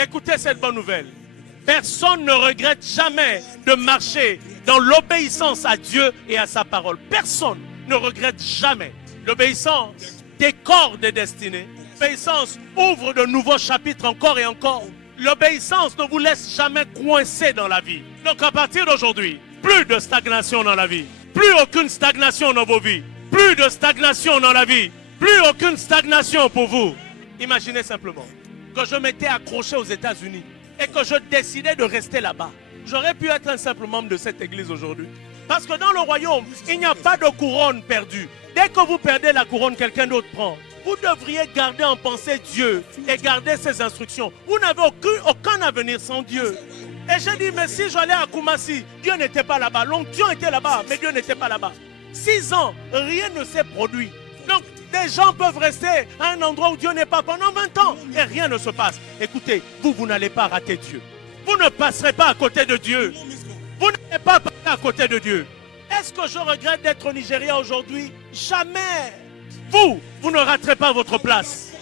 Écoutez cette bonne nouvelle. Personne ne regrette jamais de marcher dans l'obéissance à Dieu et à sa parole. Personne ne regrette jamais. L'obéissance décore des destinées. L'obéissance ouvre de nouveaux chapitres encore et encore. L'obéissance ne vous laisse jamais coincé dans la vie. Donc à partir d'aujourd'hui, plus de stagnation dans la vie. Plus aucune stagnation dans vos vies. Plus de stagnation dans la vie. Plus aucune stagnation pour vous. Imaginez simplement que je m'étais accroché aux États-Unis et que je décidais de rester là-bas. J'aurais pu être un simple membre de cette église aujourd'hui. Parce que dans le royaume, il n'y a pas de couronne perdue. Dès que vous perdez la couronne, quelqu'un d'autre prend. Vous devriez garder en pensée Dieu et garder ses instructions. Vous n'avez aucun avenir sans Dieu. Et j'ai dit, mais si j'allais à Kumasi, Dieu n'était pas là-bas. L'onction était là-bas, mais Dieu n'était pas là-bas. 6 ans, rien ne s'est produit. Donc, des gens peuvent rester à un endroit où Dieu n'est pas pendant 20 ans et rien ne se passe. Écoutez, vous n'allez pas rater Dieu. Vous ne passerez pas à côté de Dieu. Vous n'allez pas passer à côté de Dieu. Est-ce que je regrette d'être au Nigeria aujourd'hui? Jamais. Vous ne raterez pas votre place.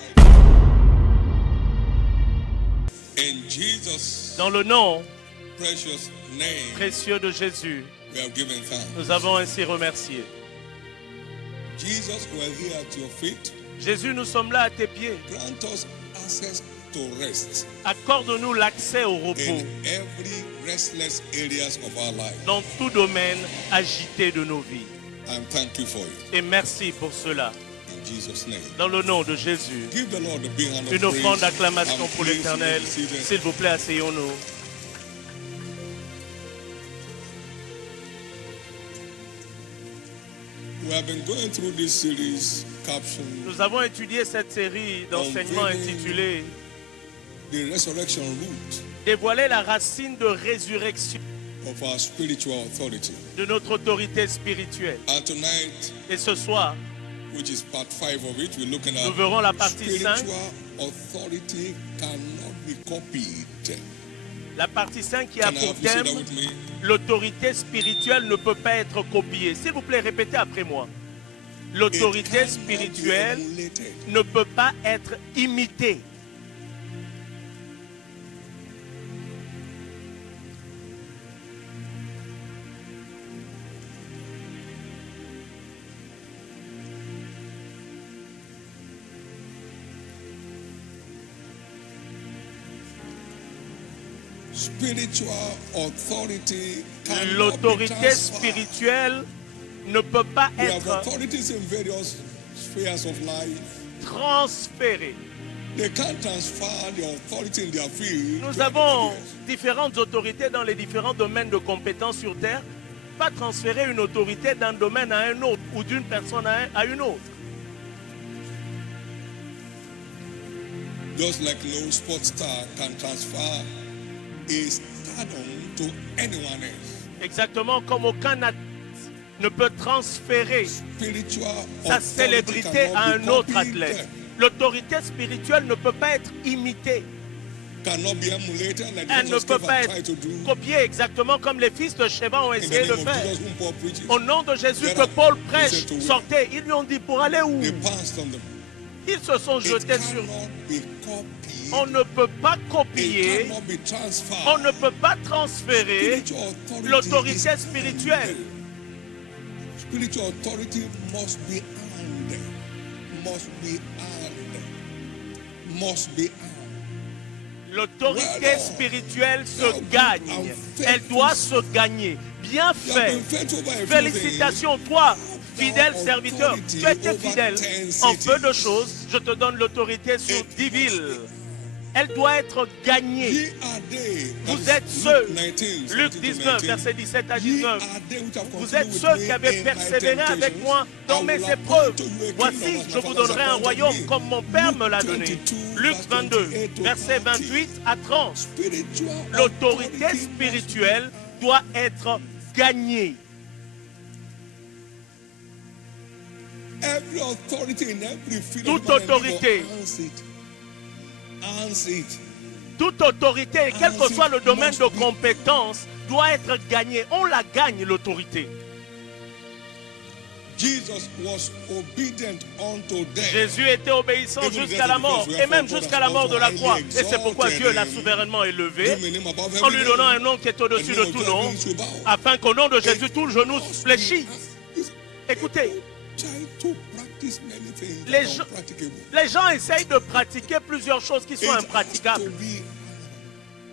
Dans le nom précieux de Jésus, nous avons ainsi remercié. Jésus, nous sommes là à tes pieds. Accorde-nous l'accès au repos dans tout domaine agité de nos vies. Et merci pour cela. Dans le nom de Jésus, une offrande d'acclamation pour l'Éternel. S'il vous plaît, asseyons-nous. Nous avons étudié cette série d'enseignements intitulée Dévoiler la racine de résurrection de notre autorité spirituelle. Et ce soir, nous verrons la partie 5. La partie 5 qui a pour thème l'autorité spirituelle ne peut pas être copiée. S'il vous plaît, répétez après moi. L'autorité spirituelle ne peut pas être imitée. L'autorité spirituelle ne peut pas être transférée. Nous avons différentes autorités dans les différents domaines de compétences sur terre. Pas transférer une autorité d'un domaine à un autre ou d'une personne à une autre. Just like no sports star can transfer a stardom to anyone else. Exactement comme aucun athlète ne peut transférer sa célébrité à un autre athlète. L'autorité spirituelle ne peut pas être imitée. Elle ne peut pas être copiée exactement comme les fils de Sheba ont essayé de faire. Au nom de Jésus que Paul prêche, sortez. Ils lui ont dit pour aller où? Ils se sont jetés sur nous. On ne peut pas copier, on ne peut pas transférer l'autorité spirituelle. Spiritual authority must be earned. Must be earned. Must be earned. L'autorité spirituelle se gagne. Elle doit se gagner. Bien fait. Félicitations, toi, fidèle serviteur. Tu as été fidèle en peu de choses. Je te donne l'autorité sur 10 villes. Elle doit être gagnée. Vous êtes ceux, Luc 19, verset 17 à 19. Vous êtes ceux qui avez persévéré avec moi dans mes épreuves. Voici, je vous donnerai un royaume comme mon Père me l'a donné. Luc 22, verset 28 à 30. L'autorité spirituelle doit être gagnée. Toute autorité. Toute autorité, quel que soit le domaine de compétence, doit être gagnée. On la gagne, l'autorité. Jesus was obedient unto death. Jésus était obéissant jusqu'à la mort, et même jusqu'à la mort de la croix. Et c'est pourquoi Dieu l'a souverainement élevé, en lui donnant un nom qui est au-dessus de tout nom, afin qu'au nom de Jésus, tout genou fléchisse. Écoutez, les gens essayent de pratiquer plusieurs choses qui sont impraticables.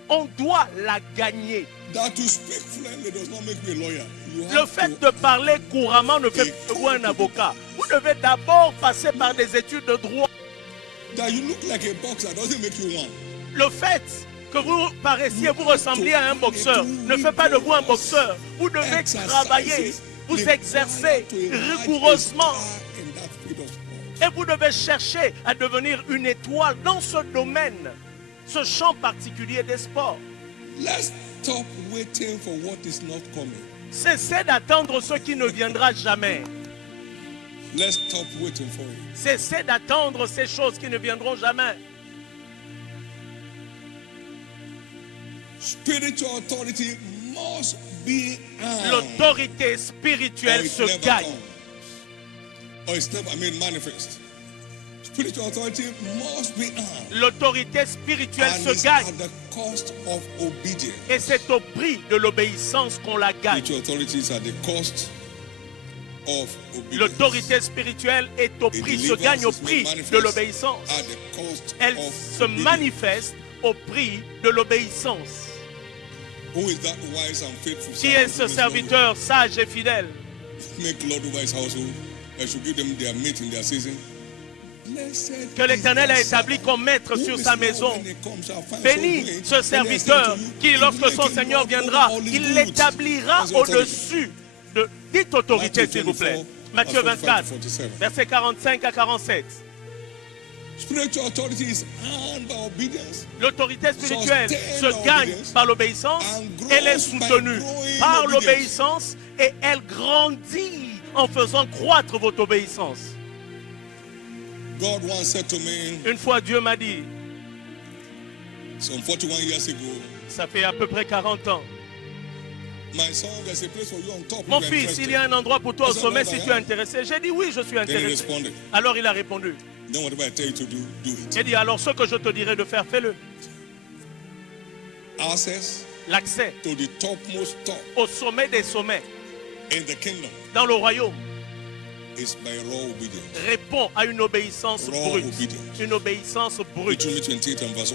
On doit la gagner. Le fait de parler couramment ne fait pas de vous un avocat. Vous devez d'abord passer par des études de droit. Le fait que vous paraissiez, vous ressembliez à un boxeur, ne fait pas de vous un boxeur. Vous devez travailler, vous exercer rigoureusement. Et vous devez chercher à devenir une étoile dans ce domaine, ce champ particulier des sports. Stop waiting for what is not coming. Cessez d'attendre ce qui ne viendra jamais. Let's stop waiting for it. Cessez d'attendre ces choses qui ne viendront jamais. Spiritual authority must be earned. L'autorité spirituelle se gagne. Or it's never, manifest. Spiritual authority must be earned. L'autorité spirituelle se gagne. At the cost of obedience. Et c'est au prix de l'obéissance qu'on la gagne. Spiritual authority is at the cost of obedience. L'autorité spirituelle est au prix, se gagne au prix de l'obéissance. Elle se manifeste au prix de l'obéissance. Who is that wise and faithful? Qui est ce serviteur sage et fidèle? Make Lord over his household. I should give them their meat in their season. Que l'Éternel a établi comme maître sur sa maison. Bénis ce serviteur qui, lorsque son Seigneur viendra, il l'établira au-dessus de... Dites autorité, s'il vous plaît. Matthieu 24, versets 45 à 47. L'autorité spirituelle se gagne par l'obéissance. Elle est soutenue par l'obéissance et elle grandit en faisant croître votre obéissance. God once said to me, une fois Dieu m'a dit, some 41 years ago, ça fait à peu près 40 ans, my son, there's a place for you on top. Mon fils, il y a un endroit pour toi au sommet si tu es intéressé. J'ai dit oui, je suis intéressé. Alors il a répondu. Then whatever I tell you to do, do it. J'ai dit alors ce que je te dirai de faire, fais-le. Access l'accès to the topmost top au sommet des sommets in the kingdom dans le royaume is by raw obedience. Répond à une obéissance brute. Une obéissance brute.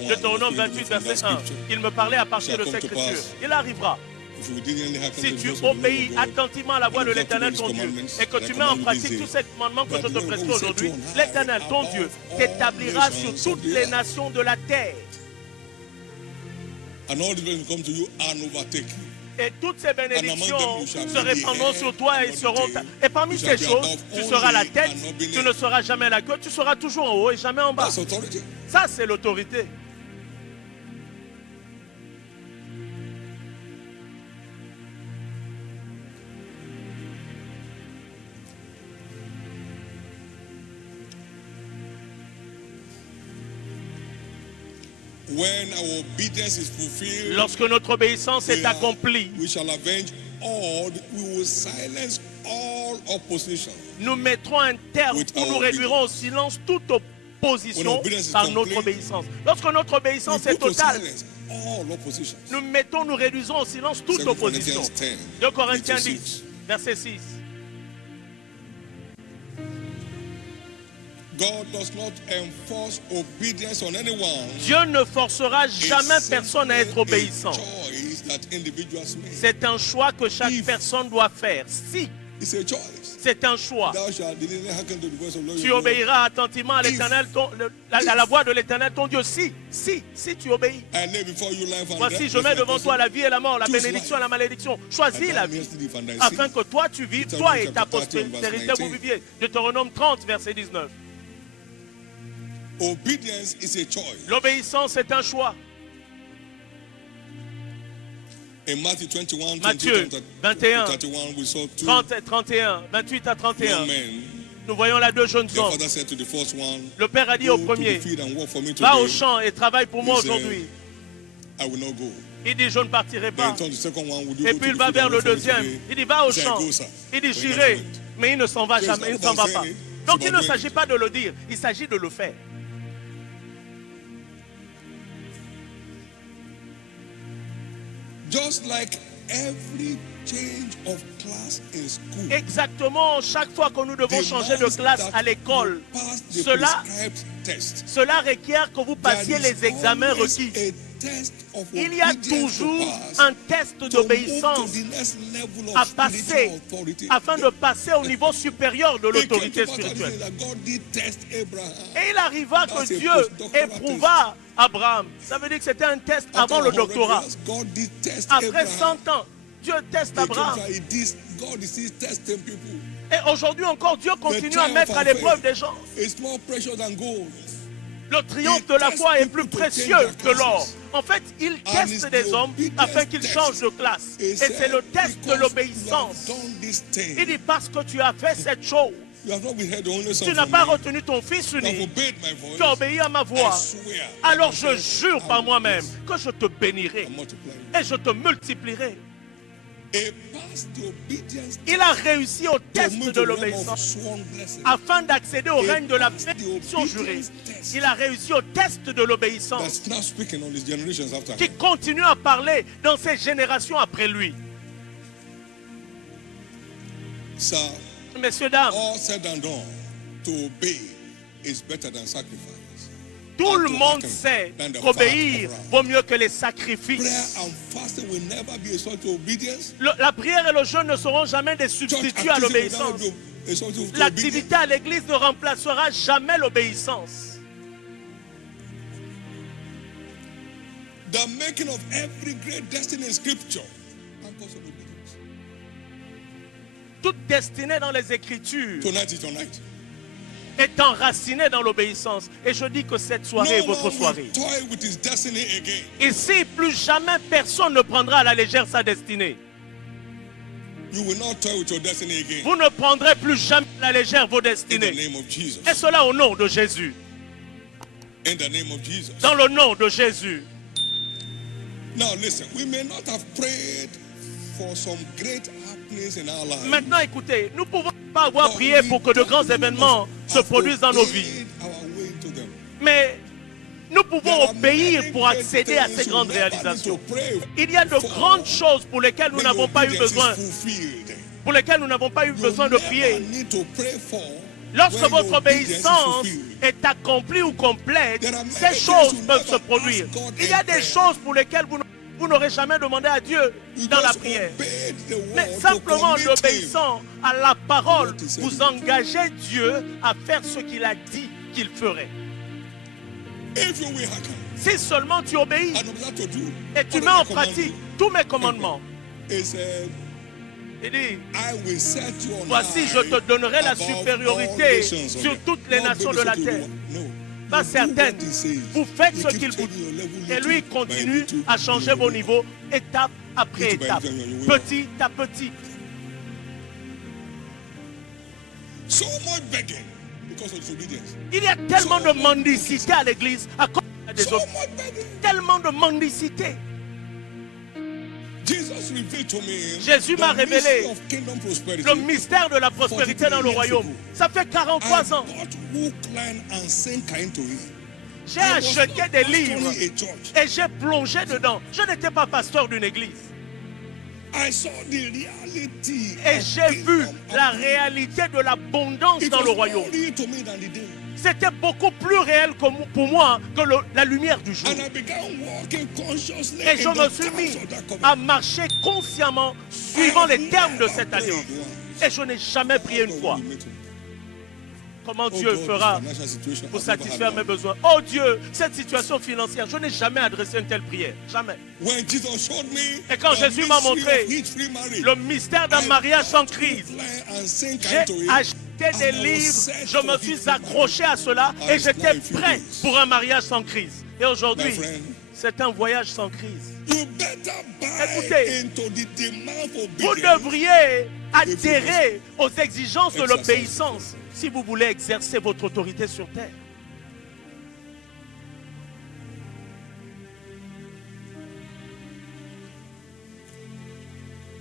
Deutéronome 28, verset 1. Il me parlait à partir de cette écriture. Il arrivera. Si tu obéis attentivement à la voix de l'Éternel ton Dieu et que tu mets en pratique tous ces commandements que je te prescris aujourd'hui, l'Éternel ton Dieu t'établira sur toutes les nations de la terre. Et toutes ces bénédictions se répandront sur toi et seront... Et parmi ces choses, tu seras la tête, tu ne seras jamais la queue, tu seras toujours en haut et jamais en bas. Ça, c'est l'autorité. When our obedience is fulfilled, lorsque notre obéissance est accomplie, we shall avenge all, we will silence all opposition. Nous mettrons un terme ou nous réduirons au silence toute opposition par notre obéissance. Lorsque notre obéissance est totale, nous réduisons au silence toute opposition. 2 Corinthiens 10, verset 6. God does not enforce obedience on anyone. Dieu ne forcera jamais personne à être obéissant. C'est un choix que chaque personne doit faire. Si c'est un choix, tu obéiras attentivement à l'Éternel, à la voix de l'Éternel ton Dieu. Si tu obéis. Voici, je mets devant toi la vie et la mort, la bénédiction et la malédiction. Choisis la vie, afin que toi tu vives, toi et ta postérité vous viviez. Deutéronome 30, verset 19. Obedience is a choice. L'obéissance est un choix. In Matthew 21, Matthieu 21, 30 et 31, 28 à 31. Nous voyons là deux jeunes hommes. Le père a dit au premier, va au champ et travaille pour moi aujourd'hui. Il dit, je ne partirai pas. Et puis il va vers le deuxième. Il dit, va au champ. Il dit, j'irai. Mais il ne s'en va So jamais, il ne it's s'en not va about pas. saying it, it's Donc il about ne doing s'agit it. pas de le dire, il s'agit de le faire. Just like every change of class in school, Exactement, chaque fois que nous devons changer de demands classe that à l'école, you pass the cela, prescribed test. cela requiert que vous There passiez is les examens always requis. a test of Il y a obedience to toujours pass un test to move d'obéissance to the next level à of passer spiritual authority. afin de passer au niveau supérieur de It came to l'autorité pass that spirituelle. God did test Abraham. Et il arriva que That's a Dieu postdoctoral éprouva Abraham. Ça veut dire que c'était un test avant le After 100 doctorat. years, God did test Après Abraham. 100 ans, Dieu teste They told Abraham. her he did- God is still testing people. Et aujourd'hui encore, Dieu continue à triumph mettre à of l'épreuve faith des gens. It's more precious than gold. Le triomphe de la foi est plus précieux que l'or. En fait, il teste des hommes afin qu'ils changent de classe. Et c'est le test de l'obéissance. Il dit parce que tu as fait cette chose, You have not withheld the only son tu n'as from pas me. retenu ton fils You have unique, obeyed my voice. tu as obéi à ma I voix. swear. Alors je jure par moi-même que je te bénirai I'm multiplying. et je te multiplierai. He passed the obedience Il a réussi au to test move de to the realm of l'obéissance sworn blessing. afin d'accéder au règne de la bénédiction jurée. Il a réussi au test de l'obéissance That's now speaking on his generations after qui him. continue à parler dans ses générations après lui. Sir, Messieurs, dames, all said and done, to obey is better than sacrifice. tout le monde sait qu'obéir vaut mieux que les Prayer sacrifices. and fasting will never be a sort of obedience. La prière et le jeûne ne seront jamais des Church substituts à activity will never l'obéissance. be a sort of obedience. L'activité à l'église ne remplacera jamais l'obéissance. The making of every great destiny in scripture anchors on obedience. Toute destinée dans les Écritures Tonight is tonight. est enracinée dans l'obéissance. Et je dis que cette soirée est No votre one soirée. will toy with his destiny again. Ici, plus jamais personne ne prendra à la légère sa destinée. You will not toy with your destiny again. Vous ne prendrez plus jamais à la légère vos In the destinées. name of Jesus. Et cela au nom de Jésus. In the name of Jesus. Dans le nom de Jésus. Now listen, we may not have prayed for some great happenings in our lives. Maintenant, écoutez, nous ne pouvons pas avoir prié pour que de grands événements se produisent dans nos vies. Mais nous pouvons obéir pour accéder à ces grandes réalisations. Il y a de grandes choses pour lesquelles nous n'avons pas eu besoin, de prier. Lorsque votre obéissance est accomplie ou complète, ces choses peuvent se produire. Il y a des choses pour lesquelles vous n'aurez jamais demandé à Dieu dans la prière. Mais simplement en obéissant à la parole, vous engagez Dieu à faire ce qu'il a dit qu'il ferait. Si seulement tu obéis et tu mets en pratique tous mes commandements, il dit, voici, je te donnerai la supériorité sur toutes les nations de la terre. Pas certaines. Vous faites ce qu'il vous dit. Et lui continue à changer vos niveaux étape après étape, petit à petit. Il y a tellement de mendicité à l'église à cause des autres. Tellement de mendicité. Jésus m'a révélé le mystère de la prospérité dans le royaume. Ça fait 43 ans. J'ai acheté des livres et j'ai plongé dedans. Je n'étais pas pasteur d'une église. Et j'ai vu la réalité de l'abondance dans le royaume. C'était beaucoup plus réel pour moi que la lumière du jour. Et je me suis mis à marcher consciemment suivant les termes de cette alliance. Et je n'ai jamais prié une fois. Comment Dieu fera pour satisfaire mes besoins? Oh Dieu, cette situation financière, je n'ai jamais adressé une telle prière. Jamais. Et quand Jésus m'a montré le mystère d'un mariage sans crise, j'ai acheté des livres, je me suis accroché à cela et j'étais prêt pour un mariage sans crise. Et aujourd'hui, c'est un voyage sans crise. Écoutez, vous devriez adhérer aux exigences de l'obéissance si vous voulez exercer votre autorité sur terre.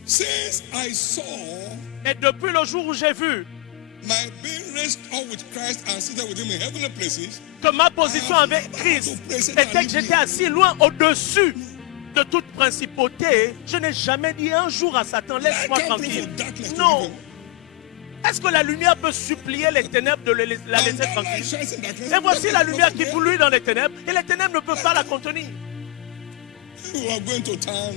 Since I saw Et depuis le jour où j'ai vu my being raised up with Christ and seated with him in heavenly places, que ma position avec Christ était que j'étais assis loin au-dessus de toute principauté, je n'ai jamais dit un jour à Satan, laisse-moi tranquille. Non. Est-ce que la lumière peut supplier les ténèbres de la laisser tranquille? Et voici la lumière qui pollue dans les ténèbres, et les ténèbres ne peuvent pas la contenir. We were going to town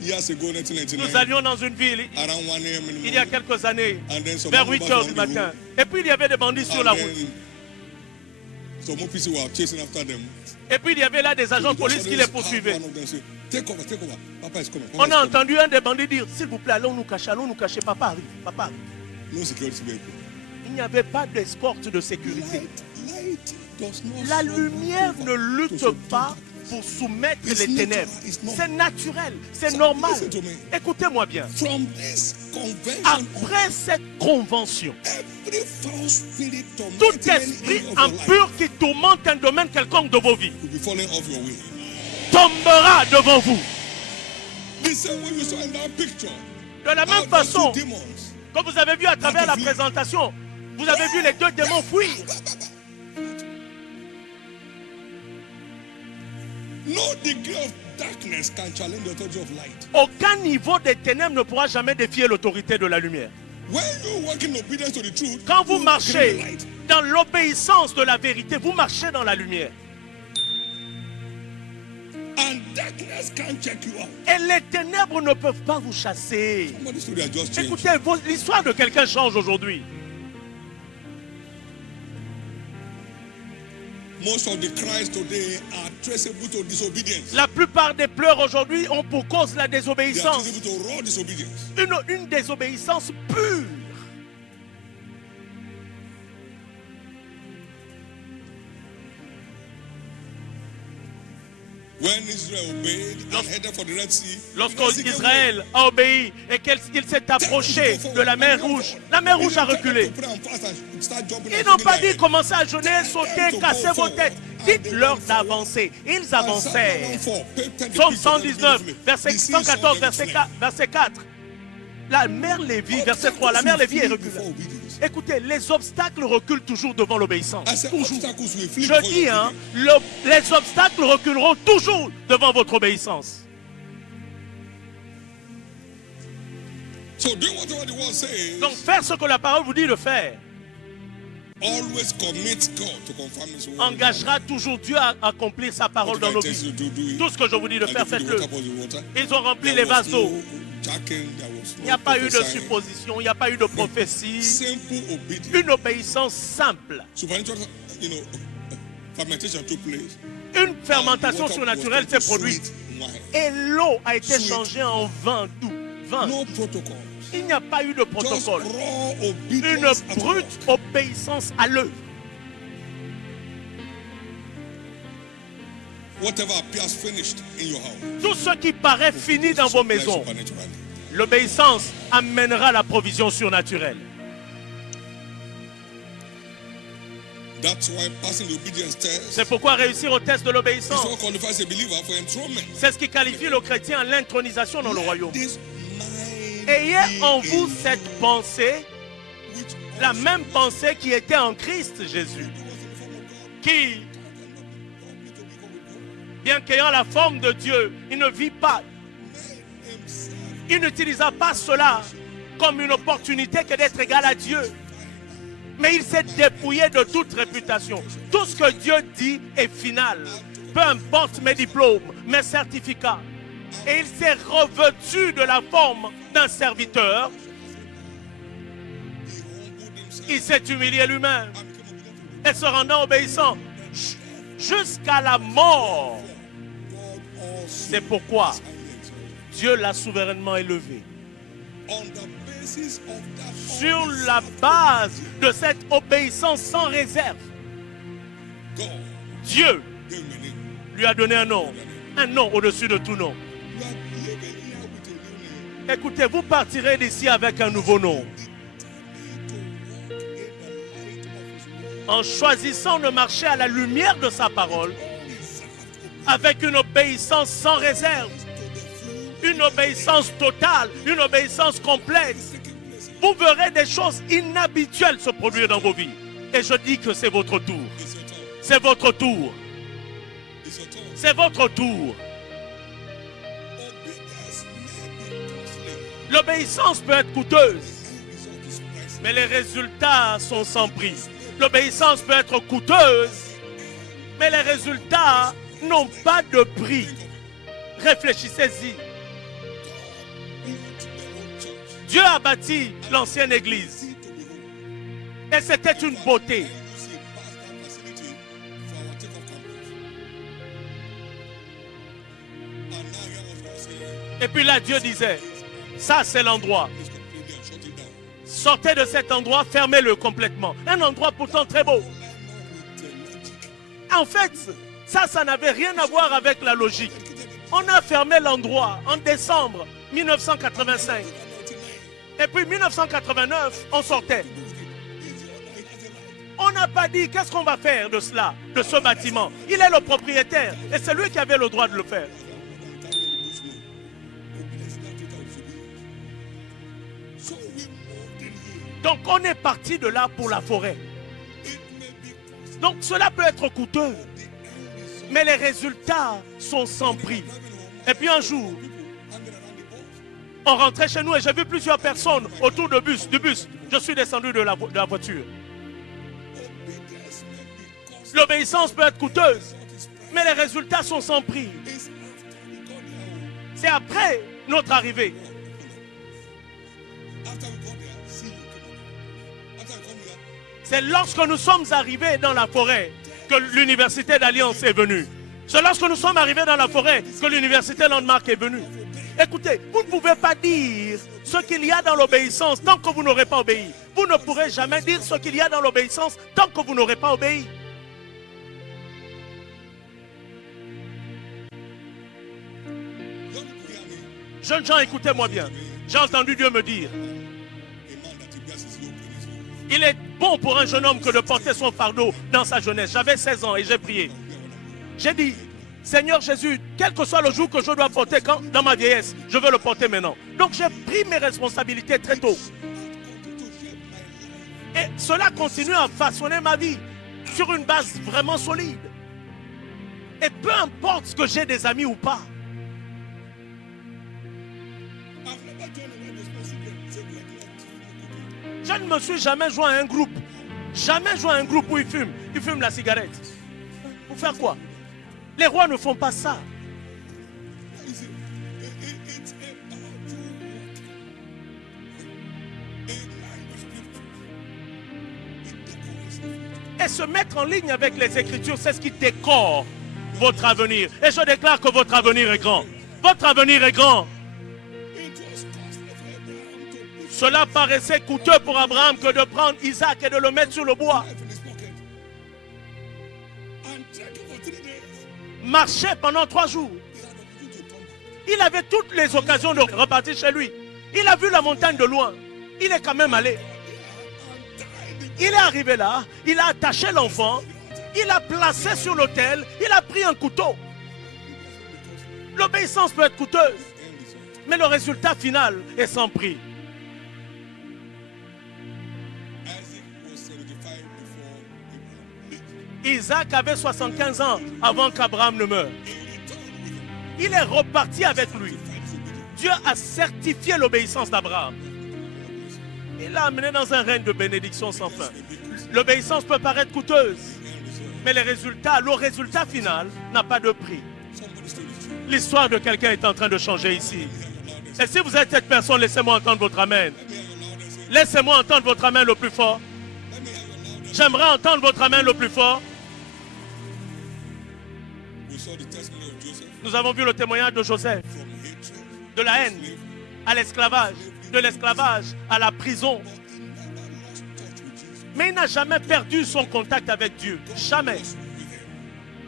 years ago, Nous 1999, allions dans une ville around 1 a.m. in the il y a morning. quelques années, And then some vers more 8 bars heures on du the matin. road. Et puis il y avait des bandits sur la And route. then some OPC were chasing after them. Et puis il y avait là des agents de police qui les poursuivaient. One of them said, take over, take over. Papa is coming. On Papa a is coming. entendu un des bandits dire, s'il vous plaît, allons nous cacher, papa arrive, papa arrive. No security vehicle. Il n'y avait pas d'escorte de sécurité. Light does not La struggle lumière to ne over- lutte to pas subdue pour soumettre It's les natural, ténèbres. it's normal. C'est naturel, c'est So, normal. listen to me. Écoutez-moi bien. From this convention, Après cette convention, every foul spirit tout tormenting any esprit area of your life impur qui tourmente un domaine quelconque de vos vies will be falling off your way. tombera devant vous. The same way you saw in that picture. De la how même those façon two demons, que vous avez vu à travers la présentation, vous avez vu les deux démons fuir. no degree of darkness can challenge the authority of light. Aucun niveau des ténèbres ne pourra jamais défier l'autorité de la lumière. When you walk in obedience to the truth, Quand vous you walk in the marchez light. dans l'obéissance de la vérité, vous marchez dans la lumière. And darkness can't check you out. Et les ténèbres ne peuvent pas vous chasser. Somebody's story has just changed. Écoutez, l'histoire de quelqu'un change aujourd'hui. Most of the cries today are traceable to disobedience. La plupart des pleurs aujourd'hui ont pour cause la They are désobéissance. traceable to raw disobedience. Une désobéissance pure. When Israel obeyed and headed for the Red Sea, Lorsque the Red Sea gave way. Israël a obéi et qu'il s'est approché de la mer Rouge, la mer Rouge a reculé. Ils n'ont pas dit commencez à jeûner, sauter, casser vos têtes. Dites-leur d'avancer. Ils avancèrent. Psaume 119, verset 114, verset 4. La mer Lévi, verset 3, la mer Lévi est reculée. Écoutez, les obstacles reculent toujours devant l'obéissance. Toujours. Je dis, hein, les obstacles reculeront toujours devant votre obéissance. So doing whatever the word says, Donc faire ce que la parole vous dit de faire always commit God to confirm His word. engagera toujours Dieu à accomplir sa parole dans nos Whatever it vies. takes you to do it. Tout ce que je vous dis de And faire, if the faites-le. water was the water, Ils ont rempli there les was vases d'eau. no jacking, there was Il n'y a no pas eu de prophesying. supposition, il n'y a pas eu de prophétie. Simple obedience. Une obéissance simple. Supernatural, fermentation took place. Une fermentation And water surnaturelle was s'est turned to produite. sweet wine. Et l'eau a été Sweet. changée en vin doux. Vin. No protocol. Il n'y a pas eu de Just protocole. raw Une obedience at brute work. obéissance à l'œuvre. Whatever appears finished in your house. Tout ce qui paraît fini dans vos supply maisons, supernaturally. l'obéissance amènera la provision surnaturelle. That's why passing the obedience test C'est pourquoi réussir au test de is l'obéissance, what qualifies a believer for enthronement. c'est ce qui qualifie le chrétien à l'intronisation dans le royaume. This mind Ayez en be vous in cette pensée, which la also même pensée qui était en Christ Jésus, was in the form of God, qui, cannot be to become with God. bien qu'ayant la forme de Dieu, il ne vit pas, Made himself il n'utilisa pas cela comme une opportunité que d'être égal à Dieu. Mais il s'est dépouillé de toute réputation. Tout ce que Dieu dit est final. Peu importe mes diplômes, mes certificats. Et il s'est revêtu de la forme d'un serviteur. he humbled himself Il s'est humilié lui-même and became obedient to et se rendant obéissant jusqu'à la mort. God also. C'est pourquoi highly exalted. Dieu l'a souverainement élevé. On the basis of that Sur la base de cette obéissance sans réserve, God Dieu gave me a name. lui a donné un nom au-dessus de tout nom. You are living here with a new name. Écoutez, vous partirez d'ici avec un nouveau nom. Determined to walk in the light of His word. En choisissant de marcher à la lumière de sa parole, Unreserved obedience avec une obéissance sans réserve, to the une obéissance totale, une obéissance complète, vous verrez des choses inhabituelles se produire dans vos vies. Et je dis que c'est votre tour. C'est votre tour. C'est votre tour. L'obéissance peut être coûteuse, mais les résultats sont sans prix. L'obéissance peut être coûteuse, mais les résultats n'ont pas de prix. Réfléchissez-y. Dieu a bâti l'ancienne église. Et c'était une beauté. Et puis là, Dieu disait, ça c'est l'endroit. Sortez de cet endroit, fermez-le complètement. Un endroit pourtant très beau. En fait, ça n'avait rien à voir avec la logique. On a fermé l'endroit en décembre 1985. Et puis 1989, on sortait. On n'a pas dit qu'est-ce qu'on va faire de cela, de ce bâtiment. Il est le propriétaire et c'est lui qui avait le droit de le faire. Donc on est parti de là pour la forêt. Donc cela peut être coûteux, mais les résultats sont sans prix. Et puis un jour, on rentrait chez nous et j'ai vu plusieurs personnes autour du bus. Je suis descendu de la voiture. L'obéissance peut être coûteuse, mais les résultats sont sans prix. C'est après notre arrivée. C'est lorsque nous sommes arrivés dans la forêt que l'université d'Alliance est venue. C'est lorsque nous sommes arrivés dans la forêt que l'université Landmark est venue. Écoutez, vous ne pouvez pas dire ce qu'il y a dans l'obéissance tant que vous n'aurez pas obéi. Vous ne pourrez jamais dire ce qu'il y a dans l'obéissance tant que vous n'aurez pas obéi. Jeunes gens, écoutez-moi bien. J'ai entendu Dieu me dire, il est bon pour un jeune homme que de porter son fardeau dans sa jeunesse. J'avais 16 ans et j'ai prié. J'ai dit, Seigneur Jésus, quel que soit le jour que je dois porter dans ma vieillesse, je veux le porter maintenant. Donc j'ai pris mes responsabilités très tôt. Et cela continue à façonner ma vie sur une base vraiment solide. Et peu importe ce que j'ai des amis ou pas. Je ne me suis jamais joint à un groupe. Jamais joint à un groupe où ils fument. Ils fument la cigarette. Pour faire quoi? Les rois ne font pas ça. Et se mettre en ligne avec les Écritures, c'est ce qui décore votre avenir. Et je déclare que votre avenir est grand. Votre avenir est grand. Cela paraissait coûteux pour Abraham que de prendre Isaac et de le mettre sur le bois. Marcher pendant 3 jours. Il avait toutes les occasions de repartir chez lui. Il a vu la montagne de loin. Il est quand même allé. Il est arrivé là. Il a attaché l'enfant. Il a placé sur l'autel. Il a pris un couteau. L'obéissance peut être coûteuse. Mais le résultat final est sans prix. Isaac avait 75 ans avant qu'Abraham ne meure. Il est reparti avec lui. Dieu a certifié l'obéissance d'Abraham. Il l'a amené dans un règne de bénédiction sans fin. L'obéissance peut paraître coûteuse, mais le résultat final n'a pas de prix. L'histoire de quelqu'un est en train de changer ici. Et si vous êtes cette personne, laissez-moi entendre votre amen. Laissez-moi entendre votre amen le plus fort. J'aimerais entendre votre amen le plus fort. Nous avons vu le témoignage de Joseph, de la haine à l'esclavage, de l'esclavage à la prison. Mais il n'a jamais perdu son contact avec Dieu. Jamais.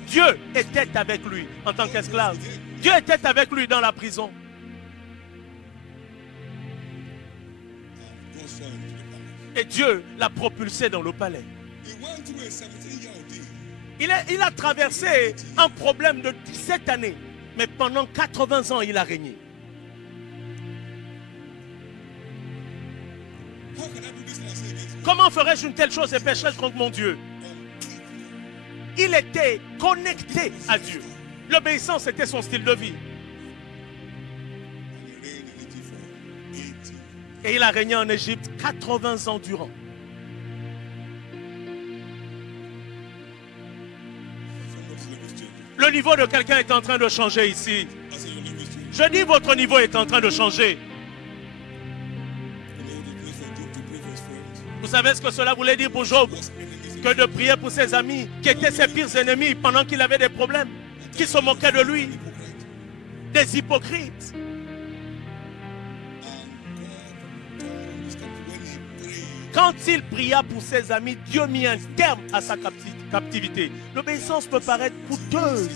Dieu était avec lui en tant qu'esclave. Dieu était avec lui dans la prison. Et Dieu l'a propulsé dans le palais. Il a traversé un problème de 17 années. Mais pendant 80 ans, il a régné. Comment ferais-je une telle chose et pécherais-je contre mon Dieu? Il était connecté à Dieu. L'obéissance était son style de vie. Et il a régné en Égypte 80 ans durant. Le niveau de quelqu'un est en train de changer ici. Je dis votre niveau est en train de changer. Vous savez ce que cela voulait dire pour Job? Que de prier pour ses amis, qui étaient ses pires ennemis pendant qu'il avait des problèmes, qui se moquaient de lui, des hypocrites. Quand il pria pour ses amis, Dieu mit un terme à sa captivité. L'obéissance peut paraître coûteuse.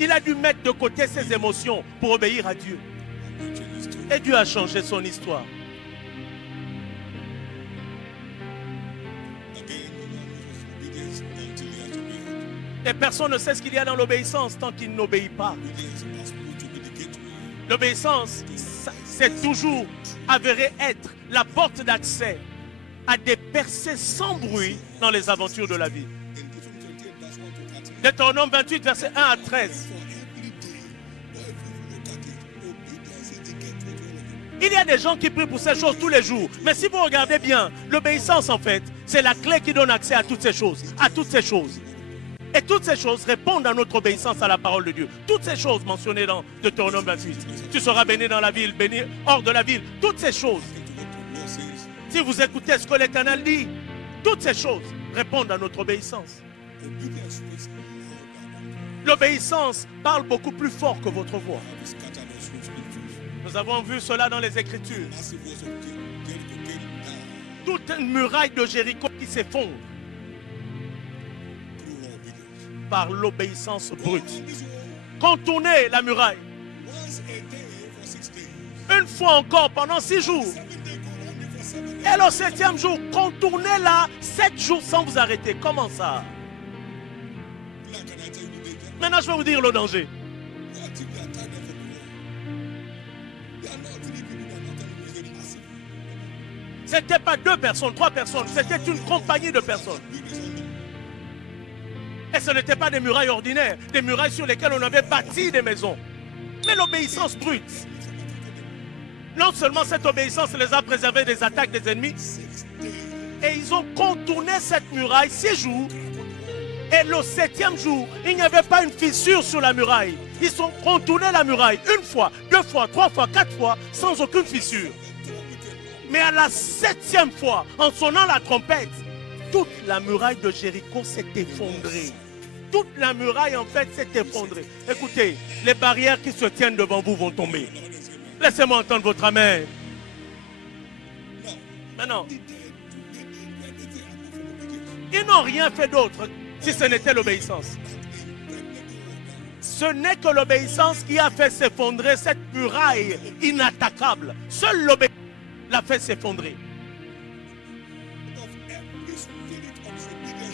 Il a dû mettre de côté ses émotions pour obéir à Dieu. Et Dieu a changé son histoire. Et personne ne sait ce qu'il y a dans l'obéissance tant qu'il n'obéit pas. L'obéissance, c'est toujours avéré être la porte d'accès à des percées sans bruit dans les aventures de la vie. Deutéronome 28, versets 1 à 13. Il y a des gens qui prient pour ces choses tous les jours. Mais si vous regardez bien, l'obéissance en fait, c'est la clé qui donne accès à toutes ces choses. À toutes ces choses. Et toutes ces choses répondent à notre obéissance à la parole de Dieu. Toutes ces choses mentionnées dans Deutéronome 28. Tu seras béni dans la ville, béni hors de la ville. Toutes ces choses. Si vous écoutez ce que l'Éternel dit, toutes ces choses répondent à notre obéissance. L'obéissance parle beaucoup plus fort que votre voix. Nous avons vu cela dans les Écritures. Toute une muraille de Jéricho qui s'effondre par l'obéissance brute. Contourner la muraille. Une fois encore pendant 6 jours. Et le 7e jour, contournez-la 7 jours sans vous arrêter. Comment ça? Maintenant, je vais vous dire le danger. Ce n'était pas 2 personnes, 3 personnes. C'était une compagnie de personnes. Et ce n'étaient pas des murailles ordinaires, des murailles sur lesquelles on avait bâti des maisons. Mais l'obéissance brute. Non seulement cette obéissance les a préservés des attaques des ennemis, et ils ont contourné cette muraille 6 jours. Et le 7e jour, il n'y avait pas une fissure sur la muraille. Ils ont contourné la muraille 1 fois, 2 fois, 3 fois, 4 fois, sans aucune fissure. Mais à la 7e fois, en sonnant la trompette, toute la muraille de Jéricho s'est effondrée. Toute la muraille, en fait, s'est effondrée. Écoutez, les barrières qui se tiennent devant vous vont tomber. Laissez-moi entendre votre amen. Maintenant, ils n'ont rien fait d'autre si ce n'était l'obéissance. Ce n'est que l'obéissance qui a fait s'effondrer cette muraille inattaquable. Seule l'obéissance l'a fait s'effondrer.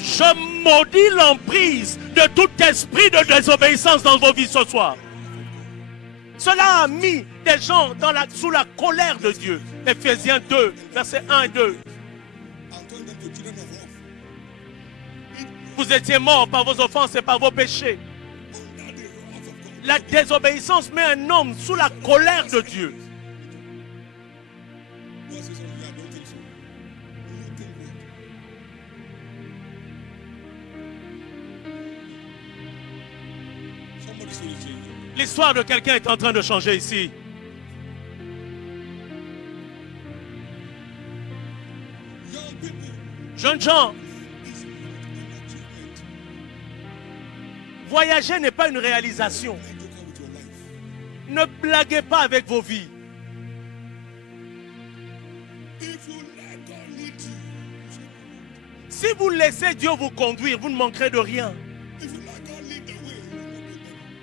Je maudis l'emprise de tout esprit de désobéissance dans vos vies ce soir. Cela a mis des gens sous la colère de Dieu. Ephésiens 2, versets 1 et 2. Vous étiez morts par vos offenses et par vos péchés. La désobéissance met un homme sous la colère de Dieu. L'histoire de quelqu'un est en train de changer ici. Jeunes gens, voyager n'est pas une réalisation. Ne blaguez pas avec vos vies. Si vous laissez Dieu vous conduire, vous ne manquerez de rien.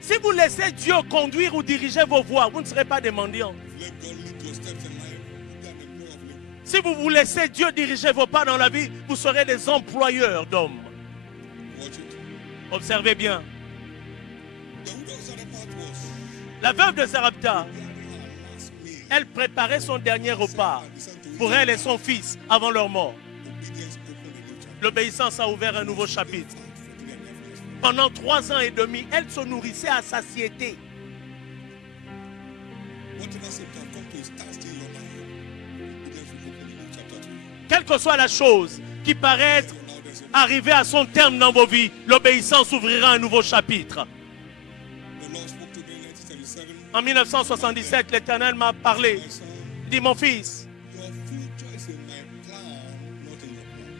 Si vous laissez Dieu conduire ou diriger vos voies, vous ne serez pas des mendiants. Si vous vous laissez Dieu diriger vos pas dans la vie, vous serez des employeurs d'hommes. Observez bien. La veuve de Sarepta, elle préparait son dernier repas pour elle et son fils avant leur mort. L'obéissance a ouvert un nouveau chapitre. Pendant 3 ans et demi, elle se nourrissait à satiété. Quelle que soit la chose qui paraît être arrivée à son terme dans vos vies, l'obéissance ouvrira un nouveau chapitre. En 1977, l'Éternel m'a parlé. Il dit, mon fils,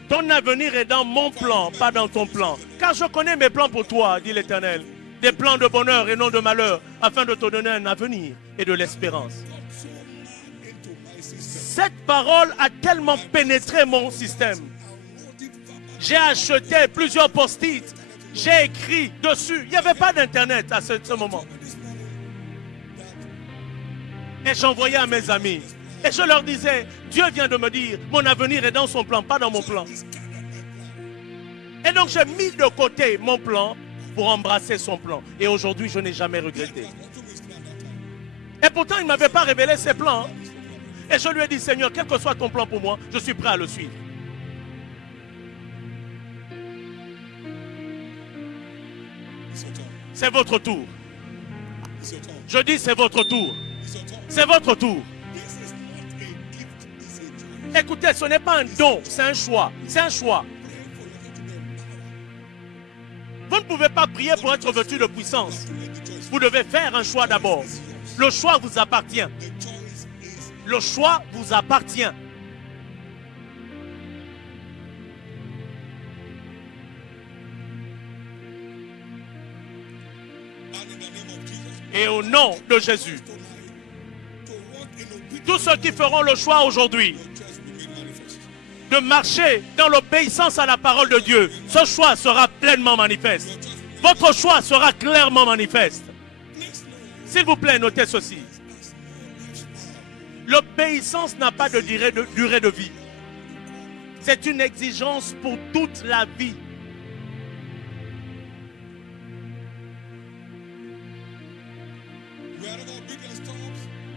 ton avenir est dans mon plan, pas dans ton plan. Car je connais mes plans pour toi, dit l'Éternel. Des plans de bonheur et non de malheur, afin de te donner un avenir et de l'espérance. Cette parole a tellement pénétré mon système. J'ai acheté plusieurs post-it. J'ai écrit dessus. Il n'y avait pas d'internet à ce moment. Et j'envoyais à mes amis. Et je leur disais, Dieu vient de me dire, mon avenir est dans son plan, pas dans mon plan. Et donc j'ai mis de côté mon plan pour embrasser son plan. Et aujourd'hui, je n'ai jamais regretté. Et pourtant, il ne m'avait pas révélé ses plans. Et je lui ai dit, Seigneur, quel que soit ton plan pour moi, je suis prêt à le suivre. C'est votre tour. Je dis, c'est votre tour. C'est votre tour. Écoutez, ce n'est pas un don, c'est un choix. C'est un choix. Vous ne pouvez pas prier pour être vêtu de puissance. Vous devez faire un choix d'abord. Le choix vous appartient. Le choix vous appartient. Et au nom de Jésus, tous ceux qui feront le choix aujourd'hui de marcher dans l'obéissance à la parole de Dieu, ce choix sera pleinement manifeste. Votre choix sera clairement manifeste. S'il vous plaît, notez ceci. L'obéissance n'a pas de durée de vie. C'est une exigence pour toute la vie.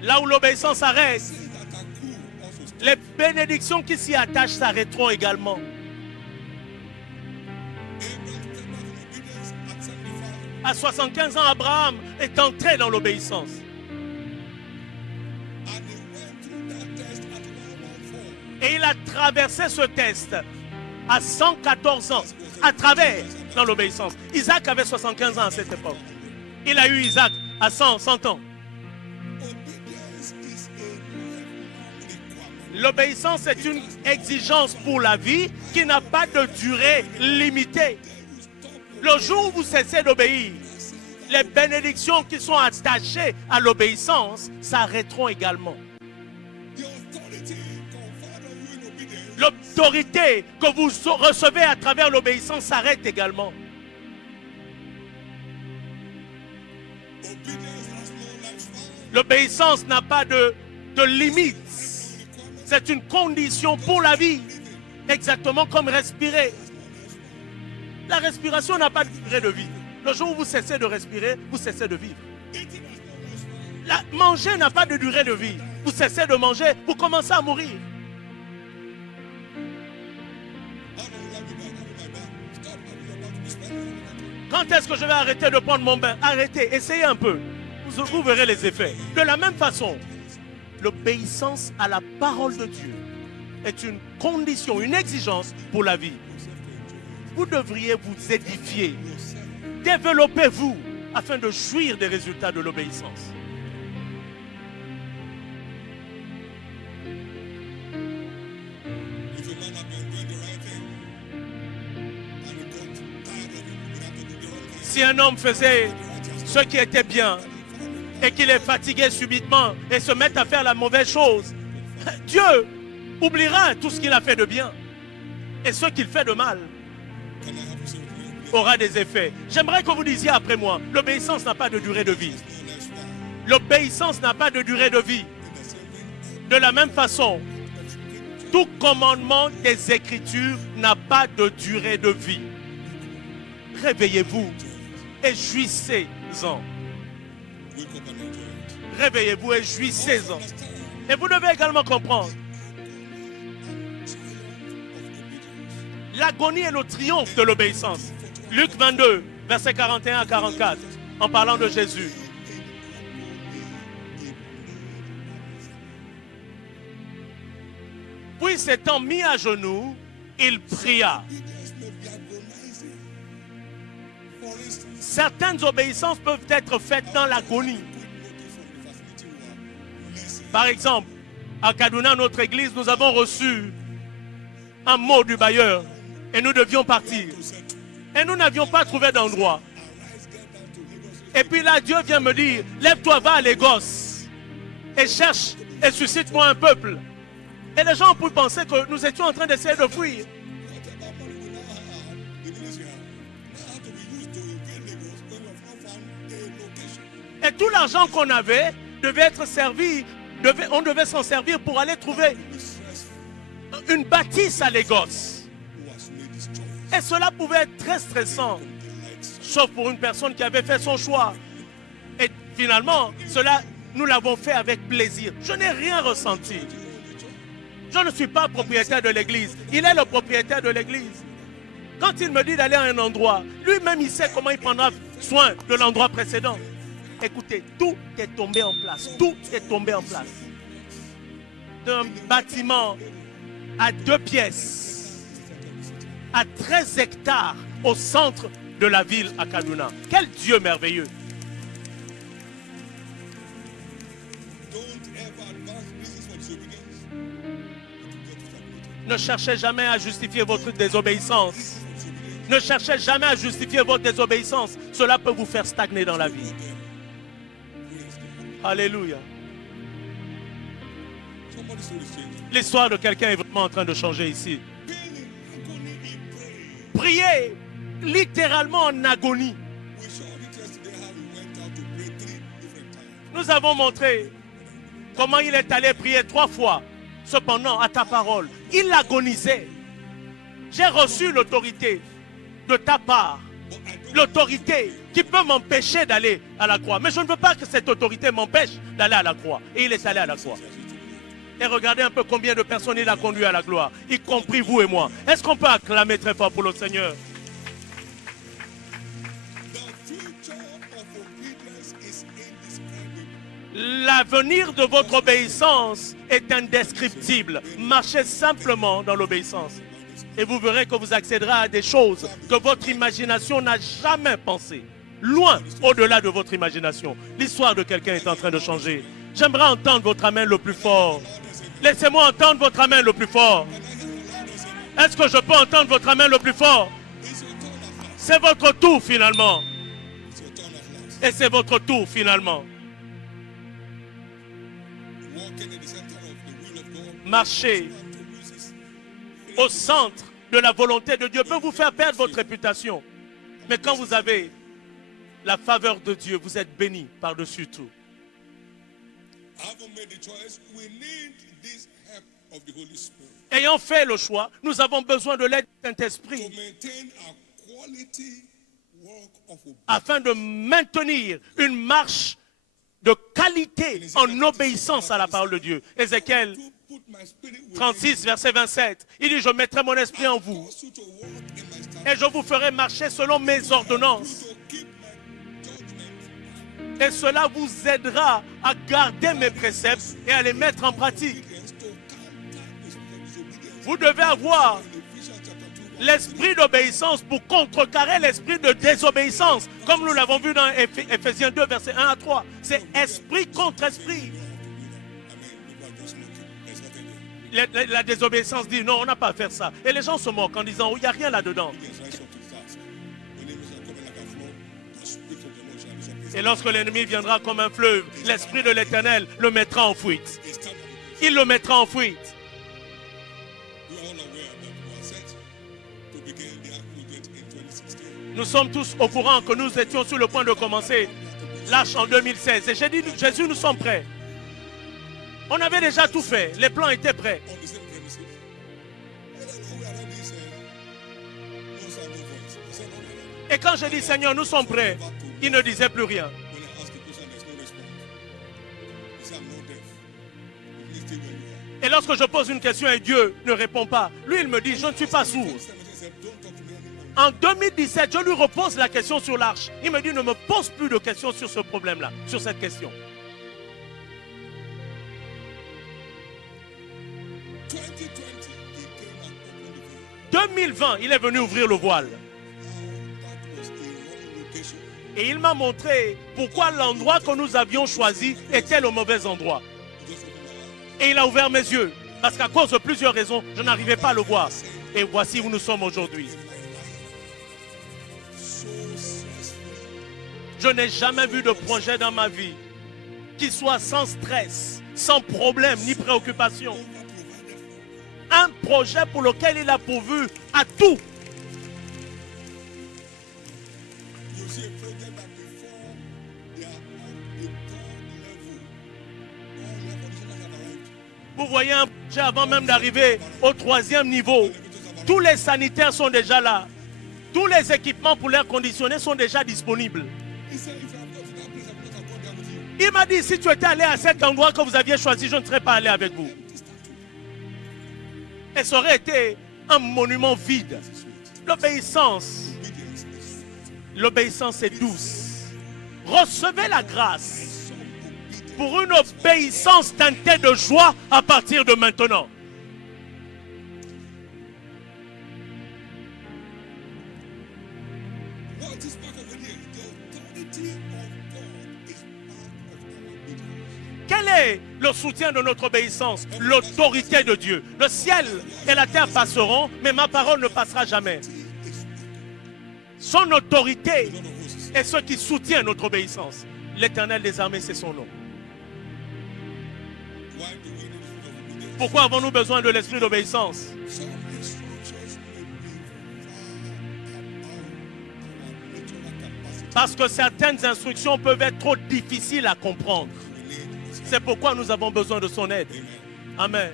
Là où l'obéissance s'arrête, les bénédictions qui s'y attachent s'arrêteront également. À 75 ans, Abraham est entré dans l'obéissance. Et il a traversé ce test à 114 ans, à travers dans l'obéissance. Isaac avait 75 ans à cette époque. Il a eu Isaac à 100 ans. L'obéissance est une exigence pour la vie qui n'a pas de durée limitée. Le jour où vous cessez d'obéir, les bénédictions qui sont attachées à l'obéissance s'arrêteront également. L'autorité que vous recevez à travers l'obéissance s'arrête également. L'obéissance n'a pas de limite. C'est une condition pour la vie. Exactement comme respirer. La respiration n'a pas de durée de vie. Le jour où vous cessez de respirer, vous cessez de vivre. Manger n'a pas de durée de vie. Vous cessez de manger, vous commencez à mourir. Quand est-ce que je vais arrêter de prendre mon bain? Arrêtez, essayez un peu. Vous verrez les effets. De la même façon, l'obéissance à la parole de Dieu est une condition, une exigence pour la vie. Vous devriez vous édifier. Développez-vous afin de jouir des résultats de l'obéissance. Si un homme faisait ce qui était bien et qu'il est fatigué subitement et se met à faire la mauvaise chose, Dieu oubliera tout ce qu'il a fait de bien. Et ce qu'il fait de mal aura des effets. J'aimerais que vous disiez après moi, l'obéissance n'a pas de durée de vie. L'obéissance n'a pas de durée de vie. De la même façon, tout commandement des Écritures n'a pas de durée de vie. Réveillez-vous et jouissez-en. Réveillez-vous et jouissez-en. Et vous devez également comprendre l'agonie et le triomphe de l'obéissance. Luc 22, versets 41 à 44, en parlant de Jésus. Puis s'étant mis à genoux, il pria. Certaines obéissances peuvent être faites dans l'agonie. Par exemple, à Kaduna, notre église, nous avons reçu un mot du bailleur et nous devions partir. Et nous n'avions pas trouvé d'endroit. Et puis là, Dieu vient me dire, lève-toi, va à Lagos et cherche et suscite-moi un peuple. Et les gens ont pu penser que nous étions en train d'essayer de fuir. Et tout l'argent qu'on avait devait être servi, on devait s'en servir pour aller trouver une bâtisse à Lagos. Et cela pouvait être très stressant, sauf pour une personne qui avait fait son choix. Et finalement, cela, nous l'avons fait avec plaisir. Je n'ai rien ressenti. Je ne suis pas propriétaire de l'église. Il est le propriétaire de l'église. Quand il me dit d'aller à un endroit, lui-même il sait comment il prendra soin de l'endroit précédent. Écoutez, tout est tombé en place. Tout est tombé en place. D'un bâtiment à 2 pièces, à 13 hectares au centre de la ville à Kaduna. Quel Dieu merveilleux! Ne cherchez jamais à justifier votre désobéissance. Ne cherchez jamais à justifier votre désobéissance. Cela peut vous faire stagner dans la vie. Alléluia. L'histoire de quelqu'un est vraiment en train de changer ici. Priez littéralement en agonie. Nous avons montré comment il est allé prier 3 fois. Cependant, à ta parole, il agonisait. J'ai reçu l'autorité de ta part. L'autorité qui peut m'empêcher d'aller à la croix. Mais je ne veux pas que cette autorité m'empêche d'aller à la croix. Et il est allé à la croix. Et regardez un peu combien de personnes il a conduit à la gloire, y compris vous et moi. Est-ce qu'on peut acclamer très fort pour le Seigneur? L'avenir de votre obéissance est indescriptible. Marchez simplement dans l'obéissance. Et vous verrez que vous accéderez à des choses que votre imagination n'a jamais pensées. Loin, au-delà de votre imagination. L'histoire de quelqu'un est en train de changer. J'aimerais entendre votre amen le plus fort. Laissez-moi entendre votre amen le plus fort. Est-ce que je peux entendre votre amen le plus fort? C'est votre tour finalement. Et c'est votre tour finalement. Marcher au centre de la volonté de Dieu peut vous faire perdre votre réputation. Mais quand vous avez la faveur de Dieu, vous êtes béni par-dessus tout. Ayant fait le choix, nous avons besoin de l'aide du Saint-Esprit afin de maintenir une marche de qualité en obéissance à la parole de Dieu. Ézéchiel 36, verset 27. Il dit, je mettrai mon esprit en vous et je vous ferai marcher selon mes ordonnances. Et cela vous aidera à garder mes préceptes et à les mettre en pratique. Vous devez avoir l'esprit d'obéissance pour contrecarrer l'esprit de désobéissance. Comme nous l'avons vu dans Ephésiens 2, versets 1 à 3. C'est esprit contre esprit. La désobéissance dit non, on n'a pas à faire ça. Et les gens se moquent en disant, il n'y a rien là-dedans. Et lorsque l'ennemi viendra comme un fleuve, l'Esprit de l'Éternel le mettra en fuite. Il le mettra en fuite. Nous sommes tous au courant que nous étions sur le point de commencer l'Arche en 2016. Et j'ai dit, Jésus, nous sommes prêts. On avait déjà tout fait. Les plans étaient prêts. Et quand j'ai dit, Seigneur, nous sommes prêts, il ne disait plus rien. Et lorsque je pose une question et Dieu ne répond pas, lui, il me dit, je ne suis pas sourd. said, don't talk to me anymore. En 2017, je lui repose la question sur l'arche. Il me dit, ne me pose plus de questions sur ce problème-là, sur cette question. 2020, he came and opened the veil. 2020, il est venu ouvrir le voile. That was a wrong location. Et il m'a montré pourquoi l'endroit que nous avions choisi était le mauvais endroit. He just opened my eyes. Et il a ouvert mes yeux. Parce qu'à cause de plusieurs raisons, je n'arrivais pas à le voir. Et voici où nous sommes aujourd'hui. So stressful. Je n'ai jamais vu de projet dans ma vie qui soit sans stress, sans problème ni préoccupation. Un projet pour lequel il a pourvu à tout. You see a project that before they are on the third level. All level conditions have arrived. Vous voyez un projet avant même d'arriver au 3e niveau. Tous les sanitaires sont déjà là. Tous les équipements pour l'air conditionné sont déjà disponibles. He said, if I have got to that place, I would not have gone there with you. Il m'a dit, si tu étais allé à cet endroit que vous aviez choisi, je ne serais pas allé avec vous. Et ça aurait été un monument vide. L'obéissance, Obedience is sweet. l'obéissance est douce. Recevez la grâce Some obedience. pour une obéissance teintée de joie à partir de maintenant. What is part of obedience? The authority of God is part of our obedience. Quel est le soutien de notre obéissance? L'autorité de Dieu. Le ciel et la terre passeront, mais ma parole ne passera jamais. Son autorité Lord of hosts. est ce qui soutient notre obéissance. L'Éternel des armées, c'est son nom. Why do we need the spirit of obedience? Pourquoi avons-nous besoin de l'esprit d'obéissance? Some instructions may be far above our natural capacity. Parce que certaines instructions peuvent être trop difficiles à comprendre. We need his help. C'est pourquoi nous avons besoin de son aide. Amen. Amen.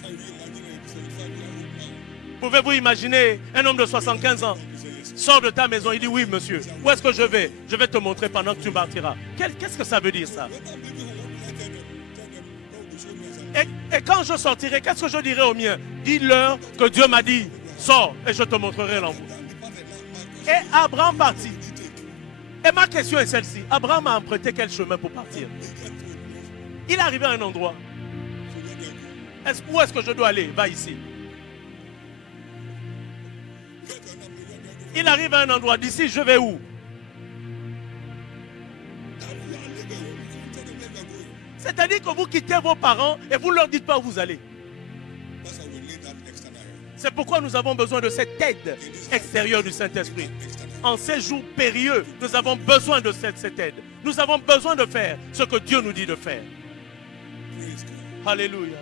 Can you imagine a 75-year-old man? Pouvez-vous imaginer un homme de 75 ans He said, yes. sort de ta maison, il dit oui monsieur. Où est-ce que je vais? Je vais te montrer pendant que tu partiras. Qu'est-ce que ça veut dire ça? When I'm leaving home, what will I tell them? Tell them, God will show me something. Et quand je sortirai, qu'est-ce que je dirai aux miens? Dis-leur que Dieu m'a dit, sors et je te montrerai l'endroit. Then departed. Now, my question Et Abraham partit. did he take? Et ma question est celle-ci. Abraham a emprunté quel chemin pour partir? He get to a place. Il est arrivé à un endroit. So where do I go? Où est-ce que je dois aller? Va ici. Get to another place. Where do I go? Il arrive à un endroit. D'ici, je vais où? That you are leaving home, you can't tell them where you are going. C'est-à-dire que vous quittez vos parents et vous ne leur dites pas où vous allez. That's why we need that external help. C'est pourquoi nous avons besoin de cette aide extérieure du Saint-Esprit. En ces jours périlleux, nous avons besoin de cette aide. Nous avons besoin de faire ce que Dieu nous dit de faire. Praise God. Alléluia.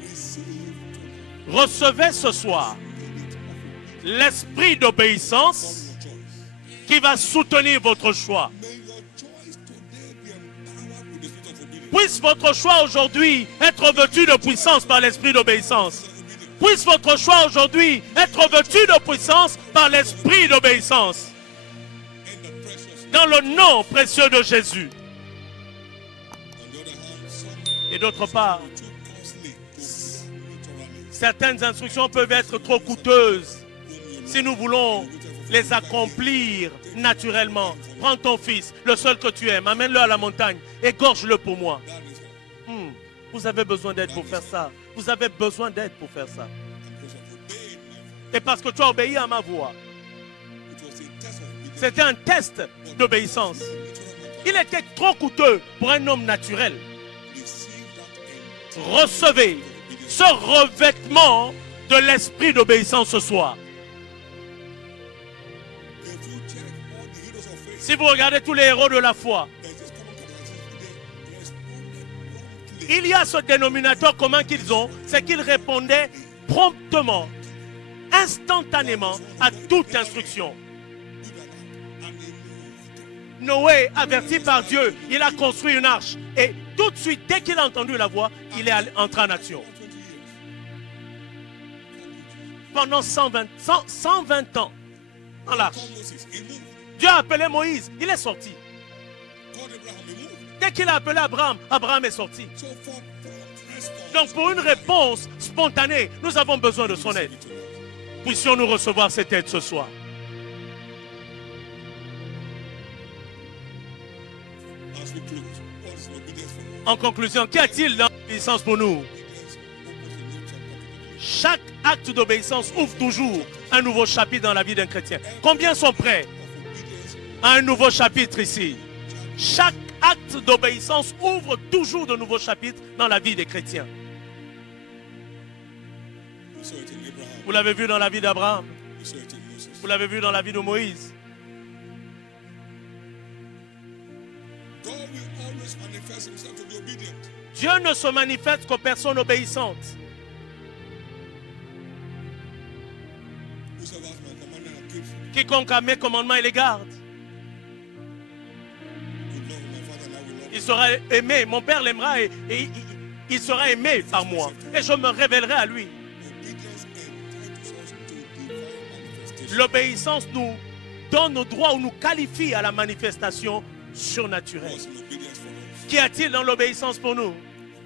Receive tonight Recevez ce soir l'esprit d'obéissance your choice. qui va soutenir votre choix. May your choice today be empowered with the spirit of obedience. Puisse votre choix aujourd'hui être vêtu de puissance par l'esprit d'obéissance. Puisse votre choix aujourd'hui être vêtu de puissance par l'esprit d'obéissance. In the precious. Dans le nom précieux de Jésus. On the other hand, some Et d'autre part, too costly to do naturally. certaines instructions peuvent être trop coûteuses si nous voulons les accomplir naturellement. Prends ton fils, le seul que tu aimes, amène-le à la montagne, égorge-le pour moi. That is help. Vous avez besoin d'aide pour faire ça. Vous avez besoin d'aide pour faire ça. Because of obeying my voice. Et parce que tu as obéi à ma voix. It was a test of obedience. C'était un test d'obéissance. Natural matter. Il était trop coûteux pour un homme naturel. Receive that in Recevez ce revêtement de l'esprit d'obéissance ce soir. If you check all the heroes of faith, Si vous regardez tous les héros de la foi, there's this common characteristic. They responded promptly. il y a ce dénominateur commun qu'ils ont, c'est qu'ils répondaient promptement, instantanément à toute instruction. Do that. And they moved. Noé, averti par Dieu, il a construit une arche. Et tout de suite, dès qu'il a entendu la voix, il est entré en action. 20 years. Pendant 120 ans, dans l'arche. Call Moses. He moved. Dieu a appelé Moïse, il est sorti. Called Abraham. He moved. Dès qu'il a appelé Abraham, Abraham est sorti. So for prompt Donc pour une réponse spontanée, nous avons besoin de son aide. Puissions-nous recevoir cette aide ce soir. As we close, what is obedience for us? En conclusion, qu'y a-t-il dans l'obéissance pour nous? Obedience opens a new chapter. Chaque acte d'obéissance ouvre toujours un nouveau chapitre dans la vie d'un chrétien. Combien sont prêts à un nouveau chapitre ici? Chaque acte d'obéissance ouvre toujours de nouveaux chapitres dans la vie des chrétiens. We saw it in Abraham. Vous l'avez vu dans la vie d'Abraham. We saw it in Moses. Vous l'avez vu dans la vie de Moïse. God will always manifest himself to the obedient. Dieu ne se manifeste qu'aux personnes obéissantes. Whosoever has my commandment and keeps it, Quiconque a mes commandements et les garde, will love my Father and I will love il him. sera aimé. Mon Père l'aimera et il sera aimé par moi. Et je me révélerai à lui. Obedience entitles us to divine manifestation. L'obéissance nous donne nos droits ou nous qualifie à la manifestation surnaturelle. What's in obedience for us? Qu'y a-t-il dans l'obéissance pour nous?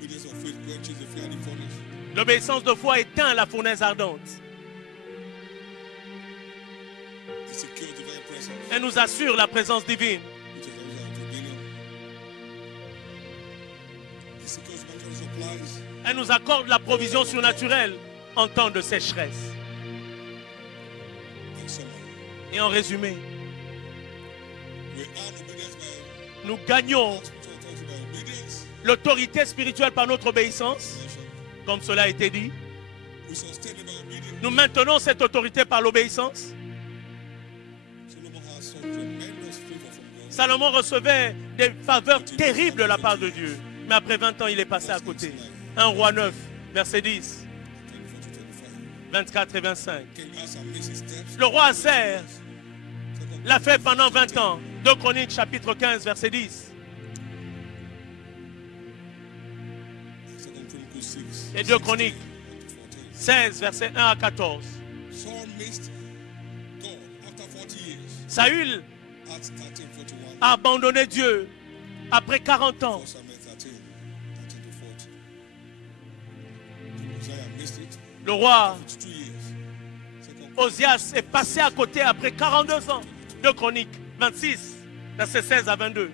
Obedience of faith quenches the fiery furnace. L'obéissance de foi éteint la fournaise ardente. It secures divine presence, Elle nous assure la présence divine. which is also our obedience. It secures supernatural supplies. Elle nous accorde la provision surnaturelle en temps de sécheresse. In summary, Et en résumé, we earn obedience by nous gagnons spiritual authority by obedience. l'autorité spirituelle par notre obéissance, Mentioned. comme cela a été dit. We sustain it by obedience. Nous maintenons cette autorité par l'obéissance. Solomon has such tremendous favor from God. Salomon recevait des faveurs terribles de la part de Dieu. Mais après 20 ans, il est passé à côté. 1 Roi 9, verset 10, 24 to 25. 24 et 25. King Asa missed his steps. Le roi Asser Second l'a fait pendant 20 ans. 2 Chroniques, chapitre 15, verset 10. Chronicles 6. Et 2 Chroniques 16, verset 1 à 14. Saul missed God after 40 years. Saül Acts 13:41. a abandonné Dieu après 40 ans. 1 Samuel 13, 13 to 40. King Uzziah missed it. Le roi 2 years. Second Osias est passé à côté après 42 ans. 2 Chroniques 26, verset 16 à 22.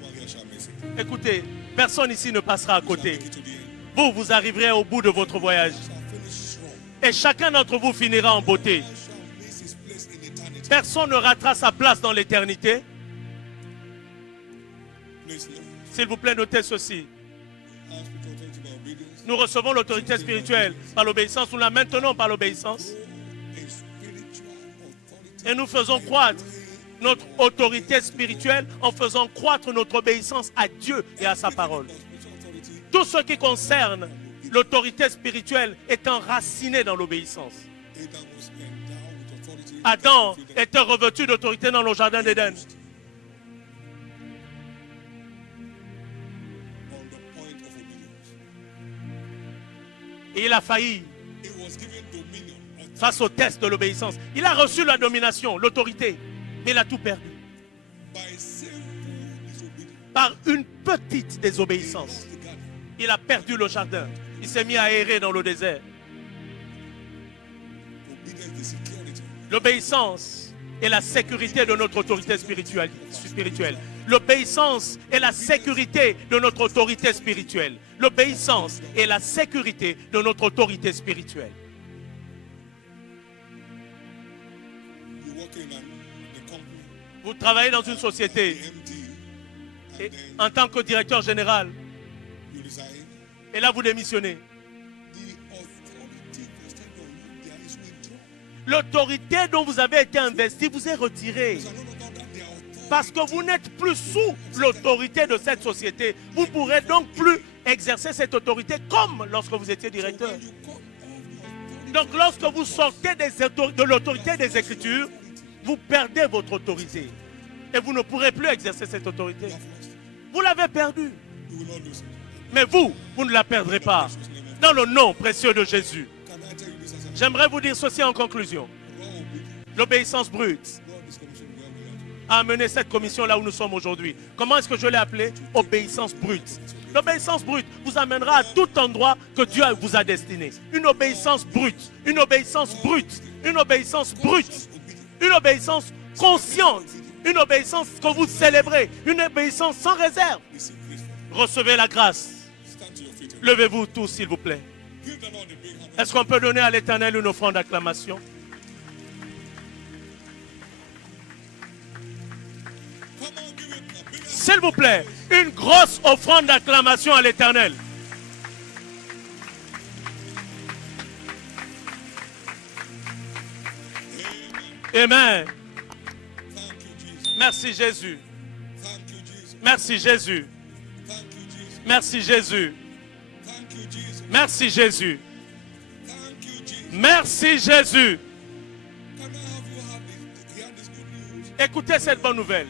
no one here shall miss it. Écoutez, personne ici ne passera à Shall côté. make it to the end. Vous arriverez au bout de votre voyage. Shall finish strong. Et chacun d'entre vous finira en beauté. Man shall miss his place in eternity. Personne ne ratera sa place dans l'éternité. Please note. S'il vous plaît, notez ceci. Our spiritual authority by obedience. Nous recevons l'autorité spirituelle par l'obéissance. Nous la maintenons par l'obéissance. A spiritual authority. Et nous faisons croître notre autorité spirituelle en faisant croître notre obéissance à Dieu et à sa parole. Our spiritual authority. Tout ce qui concerne l'autorité spirituelle est enraciné dans l'obéissance. Adam was endowed with authority. Adam était revêtu d'autorité dans le jardin d'Éden. On the point of obedience. Et il a failli It was given dominion. Authority. face au test de l'obéissance. Il a reçu la domination, l'autorité, mais il a tout perdu By simple disobedience. par une petite désobéissance. The garden. Il a perdu le jardin. Il s'est mis à errer dans le désert. Obedience, the security. L'obéissance est la sécurité de notre autorité spirituelle. L'obéissance est la sécurité de notre autorité spirituelle. L'obéissance est la sécurité de notre autorité spirituelle. You work in the company, Vous travaillez dans une société MD, and et then en tant que directeur général, you resign. et là vous démissionnez. The authority vested on you there is withdrawn. L'autorité dont vous avez été investi vous est retirée. So no longer under their authority. Parce que vous n'êtes plus sous l'autorité de cette société. Vous ne pourrez donc plus exercer cette autorité comme lorsque vous étiez directeur. When you come off the authority, Donc lorsque vous sortez de l'autorité des Écritures, vous perdez votre autorité. Et vous ne pourrez plus exercer cette autorité. you have lost. Vous l'avez perdue. You will not lose it. Mais vous ne la perdrez pas. Dans le nom précieux de Jésus. Can I tell you this as a J'aimerais vous dire ceci en conclusion. raw obedience? L'obéissance brute God is commissioning where we are. a amené cette commission là où nous sommes aujourd'hui. Comment est-ce que je l'ai appelée? Obéissance brute. L'obéissance brute vous amènera à tout endroit que Dieu vous a destiné. Une obéissance brute, une obéissance brute, une obéissance brute, une obéissance consciente, une obéissance que vous célébrez, une obéissance sans réserve. Recevez la grâce. Levez-vous tous, s'il vous plaît. Est-ce qu'on peut donner à l'Éternel une offrande d'acclamation? S'il vous plaît, une grosse offrande d'acclamation à l'Éternel. Amen. Merci Jésus. Merci Jésus. Merci Jésus. Merci Jésus. Merci Jésus. Écoutez cette bonne nouvelle.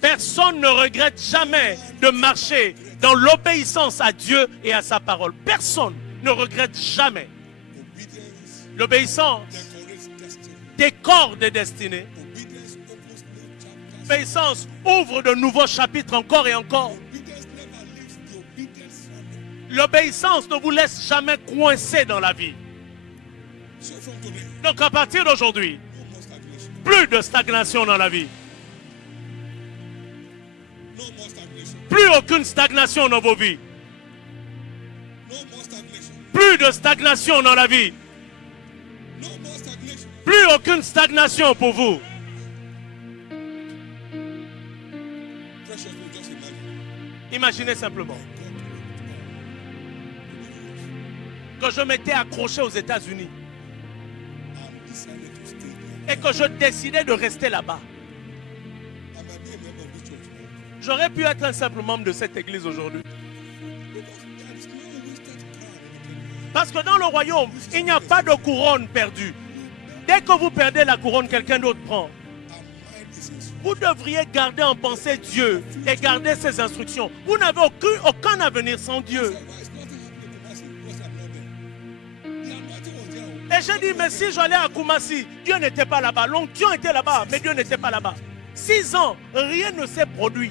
Personne ne regrette jamais de marcher dans l'obéissance à Dieu et à sa parole. Personne ne regrette jamais. L'obéissance décore des destinées. L'obéissance ouvre de nouveaux chapitres encore et encore. L'obéissance ne vous laisse jamais coincé dans la vie. Donc à partir d'aujourd'hui, plus de stagnation dans la vie. Plus aucune stagnation dans vos vies. Plus de stagnation dans la vie. Plus aucune stagnation pour vous. Imaginez simplement que je m'étais accroché aux États-Unis et que je décidais de rester là-bas. J'aurais pu être un simple membre de cette église aujourd'hui. Parce que dans le royaume, il n'y a pas de couronne perdue. Dès que vous perdez la couronne, quelqu'un d'autre prend. Vous devriez garder en pensée Dieu et garder ses instructions. Vous n'avez aucun avenir sans Dieu. Et j'ai dit, mais si j'allais à Kumasi, Dieu n'était pas là-bas. L'onction était là-bas, mais Dieu n'était pas là-bas. 6 ans, rien ne s'est produit.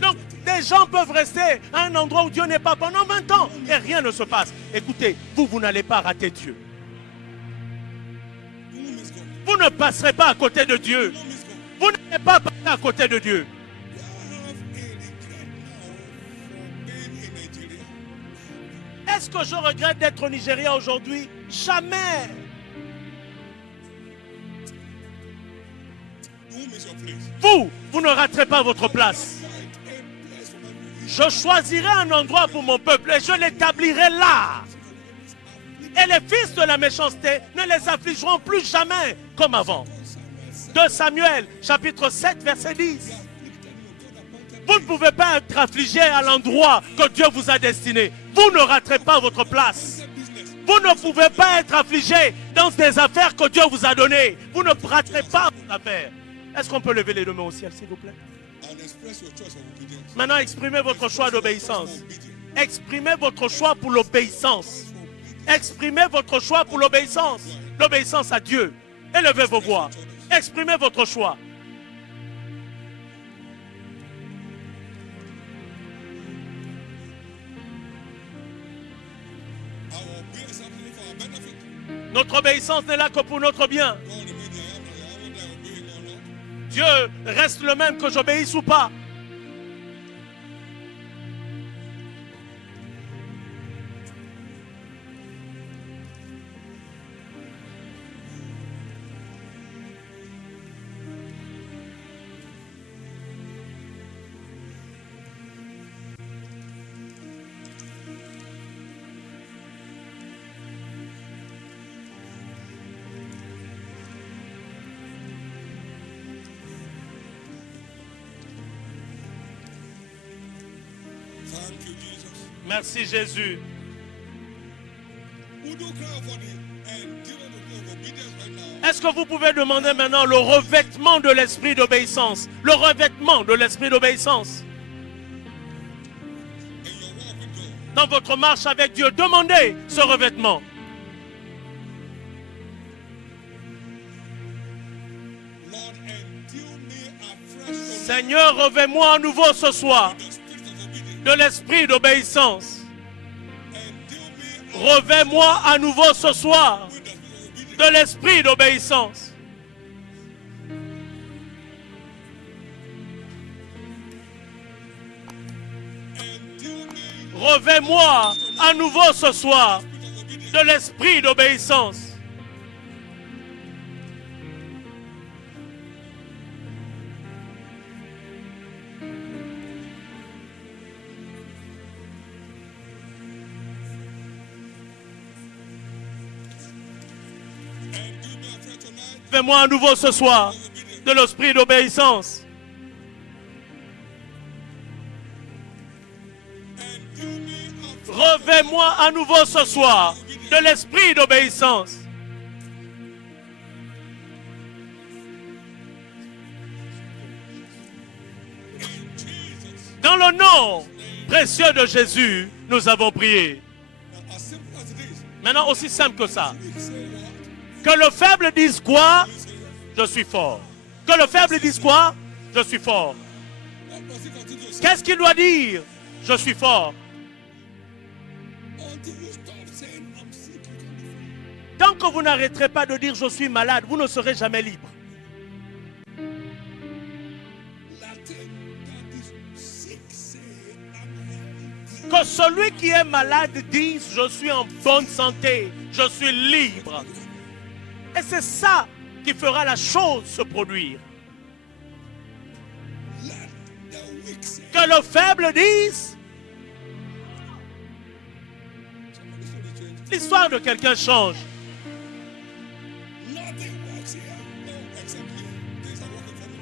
Donc, des gens peuvent rester à un endroit où Dieu n'est pas pendant 20 ans et rien ne se passe. Écoutez, vous n'allez pas rater Dieu. Vous ne passerez pas à côté de Dieu. Vous n'allez pas passer à côté de Dieu. Est-ce que je regrette d'être au Nigeria aujourd'hui? Jamais. Vous ne raterez pas votre place. Je choisirai un endroit pour mon peuple et je l'établirai là. Et les fils de la méchanceté ne les affligeront plus jamais comme avant. 2 Samuel, chapitre 7, verset 10. Vous ne pouvez pas être affligé à l'endroit que Dieu vous a destiné. Vous ne raterez pas votre place. Vous ne pouvez pas être affligé dans des affaires que Dieu vous a données. Vous ne raterez pas vos affaires. Est-ce qu'on peut lever les deux mains au ciel, s'il vous plaît? Maintenant, exprimez votre choix d'obéissance. Exprimez votre choix pour l'obéissance. Exprimez votre choix pour l'obéissance. L'obéissance à Dieu. Élevez vos voix. Exprimez votre choix. Notre obéissance n'est là que pour notre bien. Dieu reste le même que j'obéisse ou pas. Merci Jésus. Est-ce que vous pouvez demander maintenant le revêtement de l'esprit d'obéissance? Le revêtement de l'esprit d'obéissance. Dans votre marche avec Dieu, demandez ce revêtement. Lord, endue me afresh, O Seigneur, revêt-moi à nouveau ce soir Lord, the spirit of obedience. de l'esprit d'obéissance. Endue me Revêt-moi à nouveau ce soir with the spirit of obedience. de l'esprit d'obéissance. Endue me Revêt-moi à nouveau ce soir with the spirit of obedience. de l'esprit d'obéissance. Endue me afresh tonight. Revêt-moi à nouveau ce soir de l'esprit d'obéissance. Endue me afresh. Revêt-moi à nouveau ce soir de l'esprit d'obéissance. In Jesus. Dans le nom précieux de Jésus, nous avons prié. Now, as simple as it is, Maintenant, aussi simple que ça. we say what? Que le faible dise quoi? Je suis fort. Que le faible dise quoi? Je suis fort. What must he continue to say? Qu'est-ce qu'il doit dire? Je suis fort. Until you stop saying, I'm sick, you can't be free. Tant que vous n'arrêterez pas de dire je suis malade, vous ne serez jamais libre. Latin that is sick say, I'm healthy. Que celui qui est malade dise je suis en bonne santé, je suis libre. Et c'est ça qui fera la chose se produire. Let the weak say. Que le faible dise, Somebody's story change. l'histoire de quelqu'un change. Nothing works here. No, except you. Things are working for me.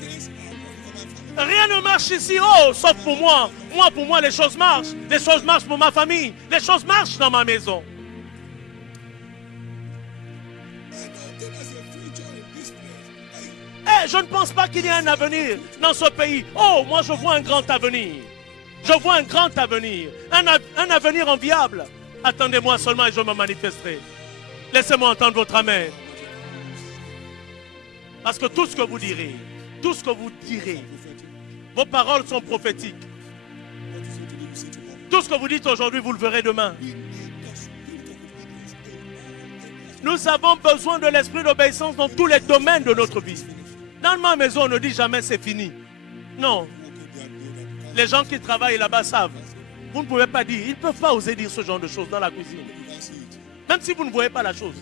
Things are working for my family. Rien ne marche ici, oh, sauf pour moi. Moi, pour moi, les choses marchent. Les choses marchent pour ma famille. Les choses marchent dans ma maison. I don't think there's a future in this place. Hey, Je ne pense pas qu'il y ait un avenir dans ce pays. Oh, moi, je vois un grand avenir. Je vois un grand avenir. Un avenir enviable. Attendez-moi seulement et je me manifesterai. Laissez-moi entendre votre amen. Parce que tout ce que vous direz, vos paroles sont prophétiques. what you say today, you say tomorrow. Tout ce que vous dites aujourd'hui, vous le verrez demain. We need the spirit of obedience in all areas. Nous avons besoin de l'esprit d'obéissance dans tous les domaines de notre vie. Dans ma maison, on ne dit jamais c'est fini. Non, Okay, they are doing that. les gens qui travaillent là-bas savent. Vous ne pouvez pas dire, ils ne peuvent pas oser dire ce genre de choses dans la cuisine. You can't see it. Même si vous ne voyez pas la chose,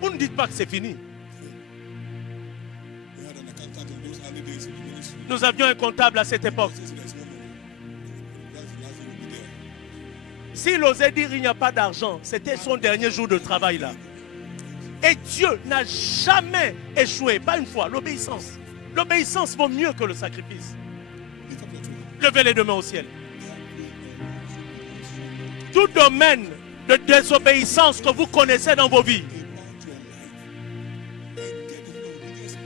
vous ne dites pas que c'est fini. We had an accountant in those early days in the ministry. Nous avions un comptable à cette époque. Says there's no money. That's the last day we'll be there. S'il osait dire il n'y a pas d'argent, c'était son dernier jour de travail là. Et Dieu n'a jamais échoué, pas une fois, l'obéissance. L'obéissance vaut mieux que le sacrifice. Lift up your two hands. Levez les deux mains au ciel. Tout domaine de désobéissance que vous connaissez dans vos vies, About your life and get the obedience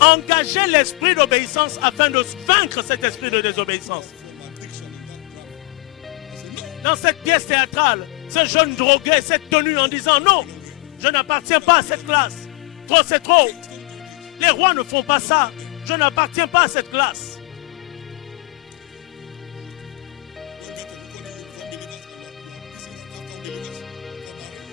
over engagez l'esprit d'obéissance afin de vaincre cet esprit de désobéissance. from addiction in that drama. I say, no, Dans cette pièce théâtrale, ce jeune drogué s'est tenu en disant non, je n'appartiens pas à cette classe. Trop, c'est trop. Les rois ne font pas ça. Je n'appartiens pas à cette classe. don't get to become believers and this is after believers for marriage.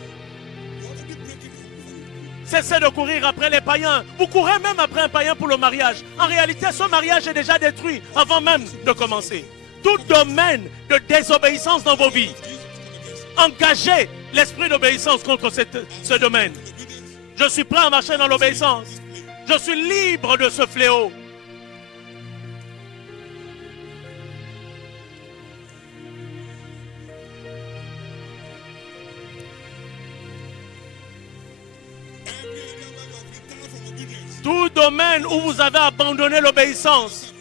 You already breaking the rule before you Cessez de courir après les païens. Vous courez même après un païen pour le mariage. En réalité, ce mariage est déjà détruit avant même de commencer. Tout domaine de désobéissance dans vos vies, engagez l'esprit d'obéissance contre ce domaine. Je suis prêt à marcher dans l'obéissance. Je suis libre de ce fléau. every area where you have retired from obedience. Tout domaine où vous avez abandonné l'obéissance,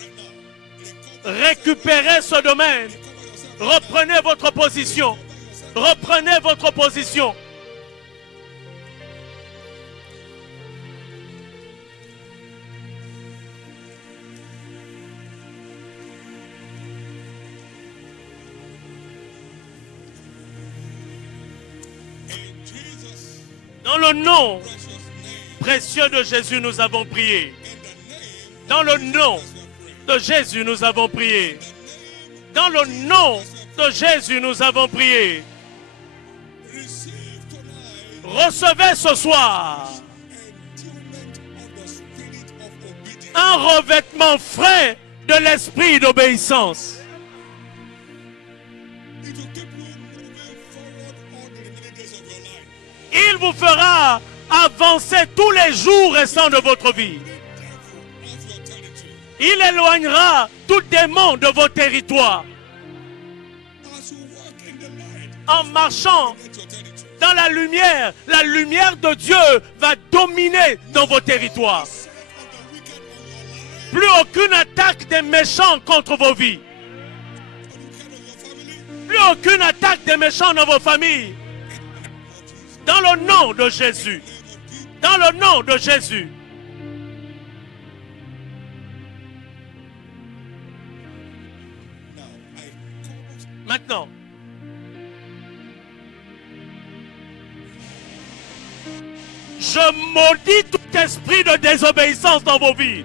récupérez ce domaine. Reprenez votre position. Reprenez votre position. In Jesus' Dans le nom precious name, précieux de Jésus, nous avons prié. Dans le nom de Jésus, nous avons prié. Dans le nom de Jésus, nous avons prié. Recevez ce soir un revêtement frais de l'esprit d'obéissance. Il vous fera avancer tous les jours restants de votre vie. Il éloignera tout démon de vos territoires. En marchant dans la lumière de Dieu va dominer dans vos territoires. Plus aucune attaque des méchants contre vos vies. Plus aucune attaque des méchants dans vos familles. Dans le nom de Jésus. Dans le nom de Jésus. Maintenant, je maudis tout esprit de désobéissance dans vos vies.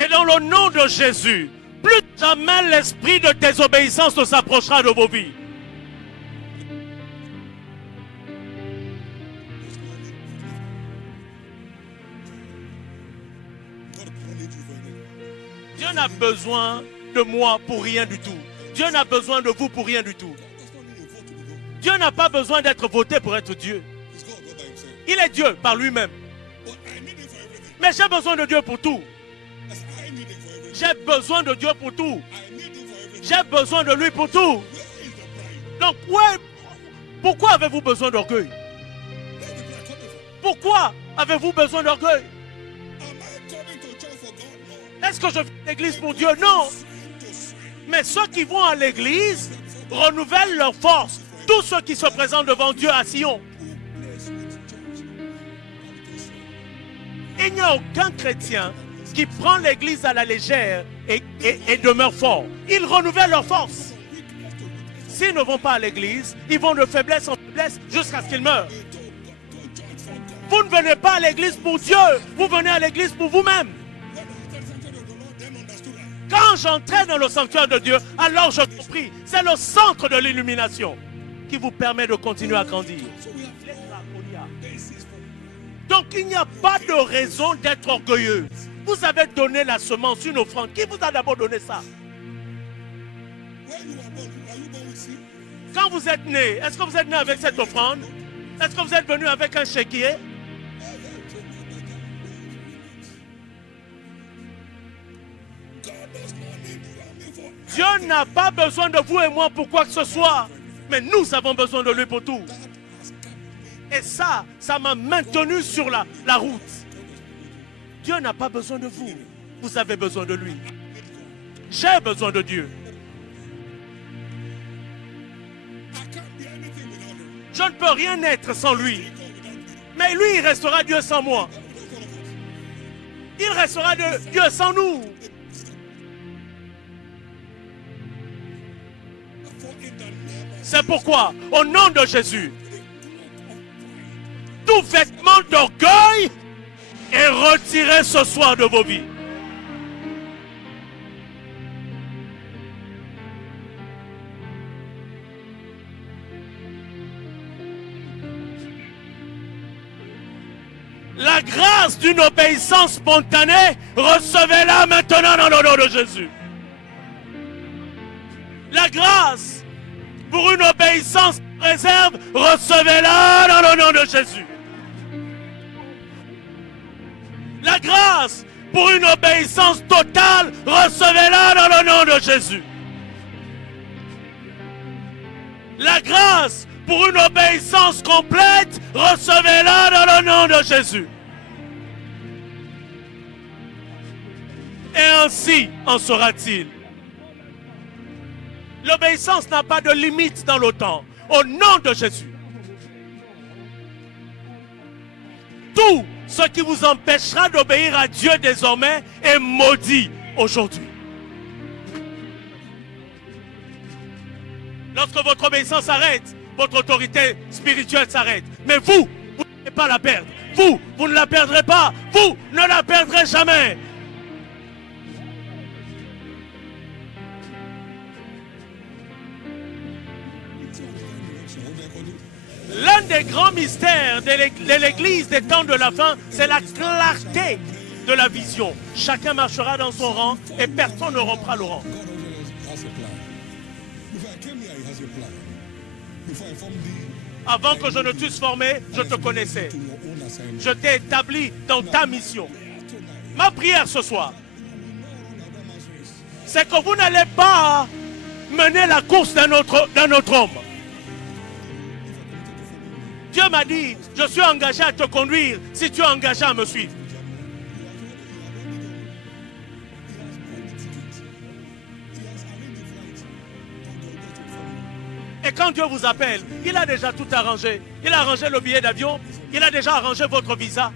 Et dans le nom de Jésus, plus jamais l'esprit de désobéissance ne s'approchera de vos vies. Dieu n'a besoin de moi pour rien du tout. Dieu n'a besoin de vous pour rien du tout. Dieu n'a pas besoin d'être voté pour être Dieu. Il est Dieu par lui-même. Mais j'ai besoin de Dieu pour tout. J'ai besoin de Dieu pour tout. J'ai besoin de lui pour tout. Donc, pourquoi avez-vous besoin d'orgueil? Pourquoi avez-vous besoin d'orgueil? Est-ce que je viens à l'église pour Dieu? Non. Mais ceux qui vont à l'église renouvellent leur force. Tous ceux qui se présentent devant Dieu à Sion. Il n'y a aucun chrétien qui prend l'église à la légère et demeure fort. Ils renouvellent leur force. S'ils ne vont pas à l'église, ils vont de faiblesse en faiblesse jusqu'à ce qu'ils meurent. Vous ne venez pas à l'église pour Dieu, vous venez à l'église pour vous-même. Quand j'entrais dans le sanctuaire de Dieu, alors je compris, c'est le centre de l'illumination qui vous permet de continuer à grandir. Donc il n'y a pas de raison d'être orgueilleux. Vous avez donné la semence, une offrande. Qui vous a d'abord donné ça? Quand vous êtes né, est-ce que vous êtes né avec cette offrande? Est-ce que vous êtes venu avec un chéquier? Dieu n'a pas besoin de vous et moi pour quoi que ce soit. Mais nous avons besoin de lui pour tout. Et ça m'a maintenu sur la route. Dieu n'a pas besoin de vous. Vous avez besoin de lui. J'ai besoin de Dieu. Je ne peux rien être sans lui. Mais lui, il restera Dieu sans moi. Il restera Dieu sans nous. C'est pourquoi, au nom de Jésus, tout vêtement d'orgueil est retiré ce soir de vos vies. La grâce d'une obéissance spontanée, recevez-la maintenant dans le nom de Jésus. La grâce pour une obéissance réserve, recevez-la dans le nom de Jésus. La grâce pour une obéissance totale, recevez-la dans le nom de Jésus. La grâce pour une obéissance complète, recevez-la dans le nom de Jésus. Et ainsi en sera-t-il. L'obéissance n'a pas de limite dans le temps. Au nom de Jésus. Tout ce qui vous empêchera d'obéir à Dieu désormais est maudit aujourd'hui. Lorsque votre obéissance s'arrête, votre autorité spirituelle s'arrête. Mais vous n'allez pas la perdre. Vous ne la perdrez pas. Vous ne la perdrez jamais. L'un des grands mystères de l'Église des temps de la fin, c'est la clarté de la vision. Chacun marchera dans son rang et personne ne rompra le rang. Avant que je ne t'eusse formé, je te connaissais. Je t'ai établi dans ta mission. Ma prière ce soir, c'est que vous n'allez pas mener la course d'un autre homme. Dieu m'a dit, je suis engagé à te conduire si tu es engagé à me suivre. Et quand Dieu vous appelle, il a déjà tout arrangé. Il a arrangé le billet d'avion, il a déjà arrangé votre visa.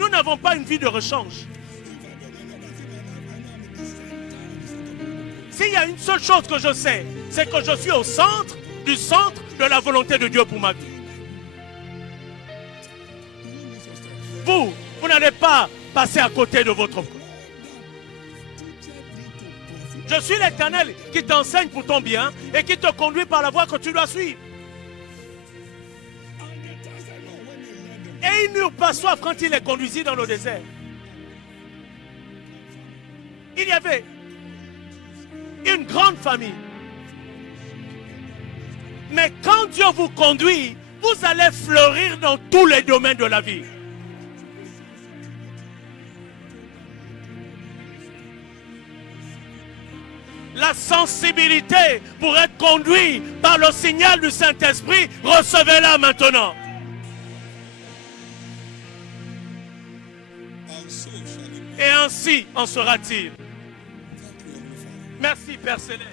Nous n'avons pas une vie de rechange. S'il y a une seule chose que je sais, c'est que je suis au centre de la volonté de Dieu pour ma vie. Vous n'allez pas passer à côté de votre corps. Je suis l'Éternel qui t'enseigne pour ton bien et qui te conduit par la voie que tu dois suivre. Et ils n'eurent pas soif quand il les conduisit dans le désert. Il y avait une grande famille. Mais quand Dieu vous conduit, vous allez fleurir dans tous les domaines de la vie. La sensibilité pour être conduit par le signal du Saint-Esprit, recevez-la maintenant. Et ainsi en sera-t-il. Merci, Père Céleste.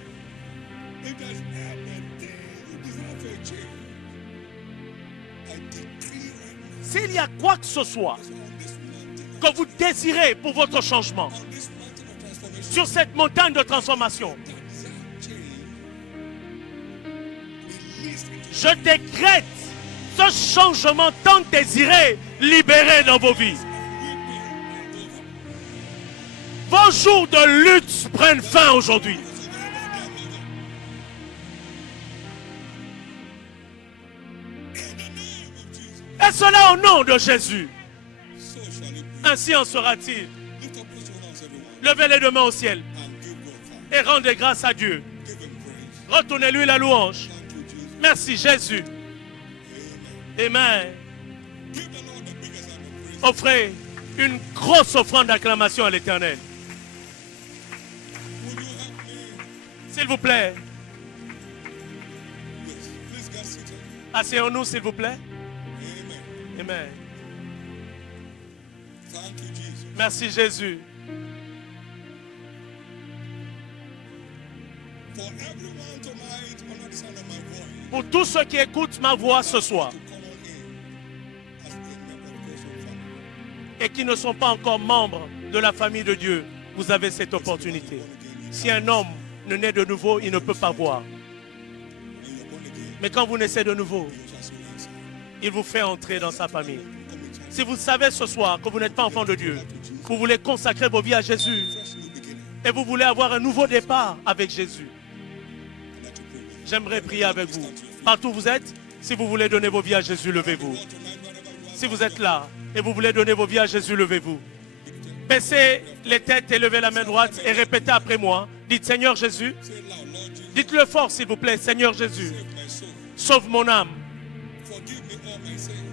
S'il y a quoi que ce soit que vous désirez pour votre changement, sur cette montagne de transformation, je décrète ce changement tant désiré, libéré dans vos vies. Vos jours de lutte prennent fin aujourd'hui. Et cela au nom de Jésus. Ainsi en sera-t-il. Levez les deux mains au ciel et rendez grâce à Dieu. Retournez-lui la louange. Merci Jésus. Amen. Offrez une grosse offrande d'acclamation à l'Éternel. S'il vous plaît. Asseyons-nous s'il vous plaît. Amen. Merci Jésus. Pour tous ceux qui écoutent ma voix ce soir et qui ne sont pas encore membres de la famille de Dieu, vous avez cette opportunité. Si un homme ne naît de nouveau, il ne peut pas voir. Mais quand vous naissez de nouveau, il vous fait entrer dans sa famille. Si vous savez ce soir que vous n'êtes pas enfant de Dieu, vous voulez consacrer vos vies à Jésus et vous voulez avoir un nouveau départ avec Jésus, j'aimerais prier avec vous. Partout où vous êtes, si vous voulez donner vos vies à Jésus, levez-vous. Si vous êtes là et vous voulez donner vos vies à Jésus, levez-vous. Baissez les têtes et levez la main droite et répétez après moi. Dites Seigneur Jésus. Dites-le fort s'il vous plaît. Seigneur Jésus, sauve mon âme.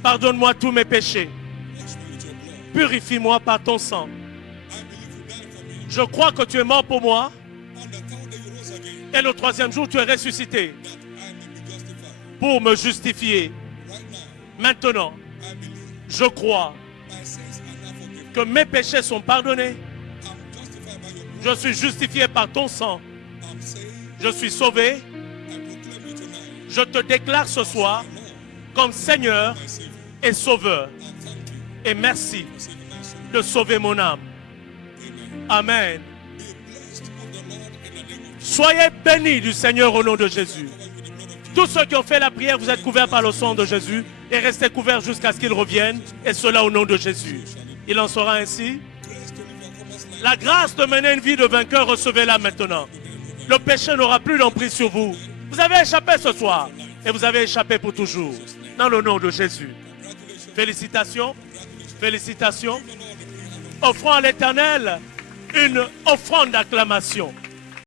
Pardonne-moi tous mes péchés. Purifie-moi par ton sang. Je crois que tu es mort pour moi. Et le troisième jour, tu es ressuscité pour me justifier. Maintenant, je crois que mes péchés sont pardonnés Je suis justifié par ton sang. I'm saved. Je suis sauvé. I proclaim you tonight. Je te déclare ce soir Lord, comme Seigneur my Savior. et Sauveur. And thank you Et merci for saving my soul. de sauver mon âme. Amen. Amen. Be blessed of the Lord in the name of Jesus. Soyez bénis du Seigneur au nom de Jésus. Covered with the blood of Jesus. Tous ceux qui ont fait la prière, vous êtes couverts par le sang de Jésus et restez couverts jusqu'à ce qu'il revienne. Et cela au nom de Jésus. Il en sera ainsi. Grace to live a promised life. La grâce de mener une vie de vainqueur, recevez-la maintenant. Le péché n'aura plus d'emprise sur vous. Vous avez échappé ce soir et vous avez échappé pour toujours. Dans le nom de Jésus. Félicitations. Félicitations. Offrons à l'Éternel une offrande d'acclamation.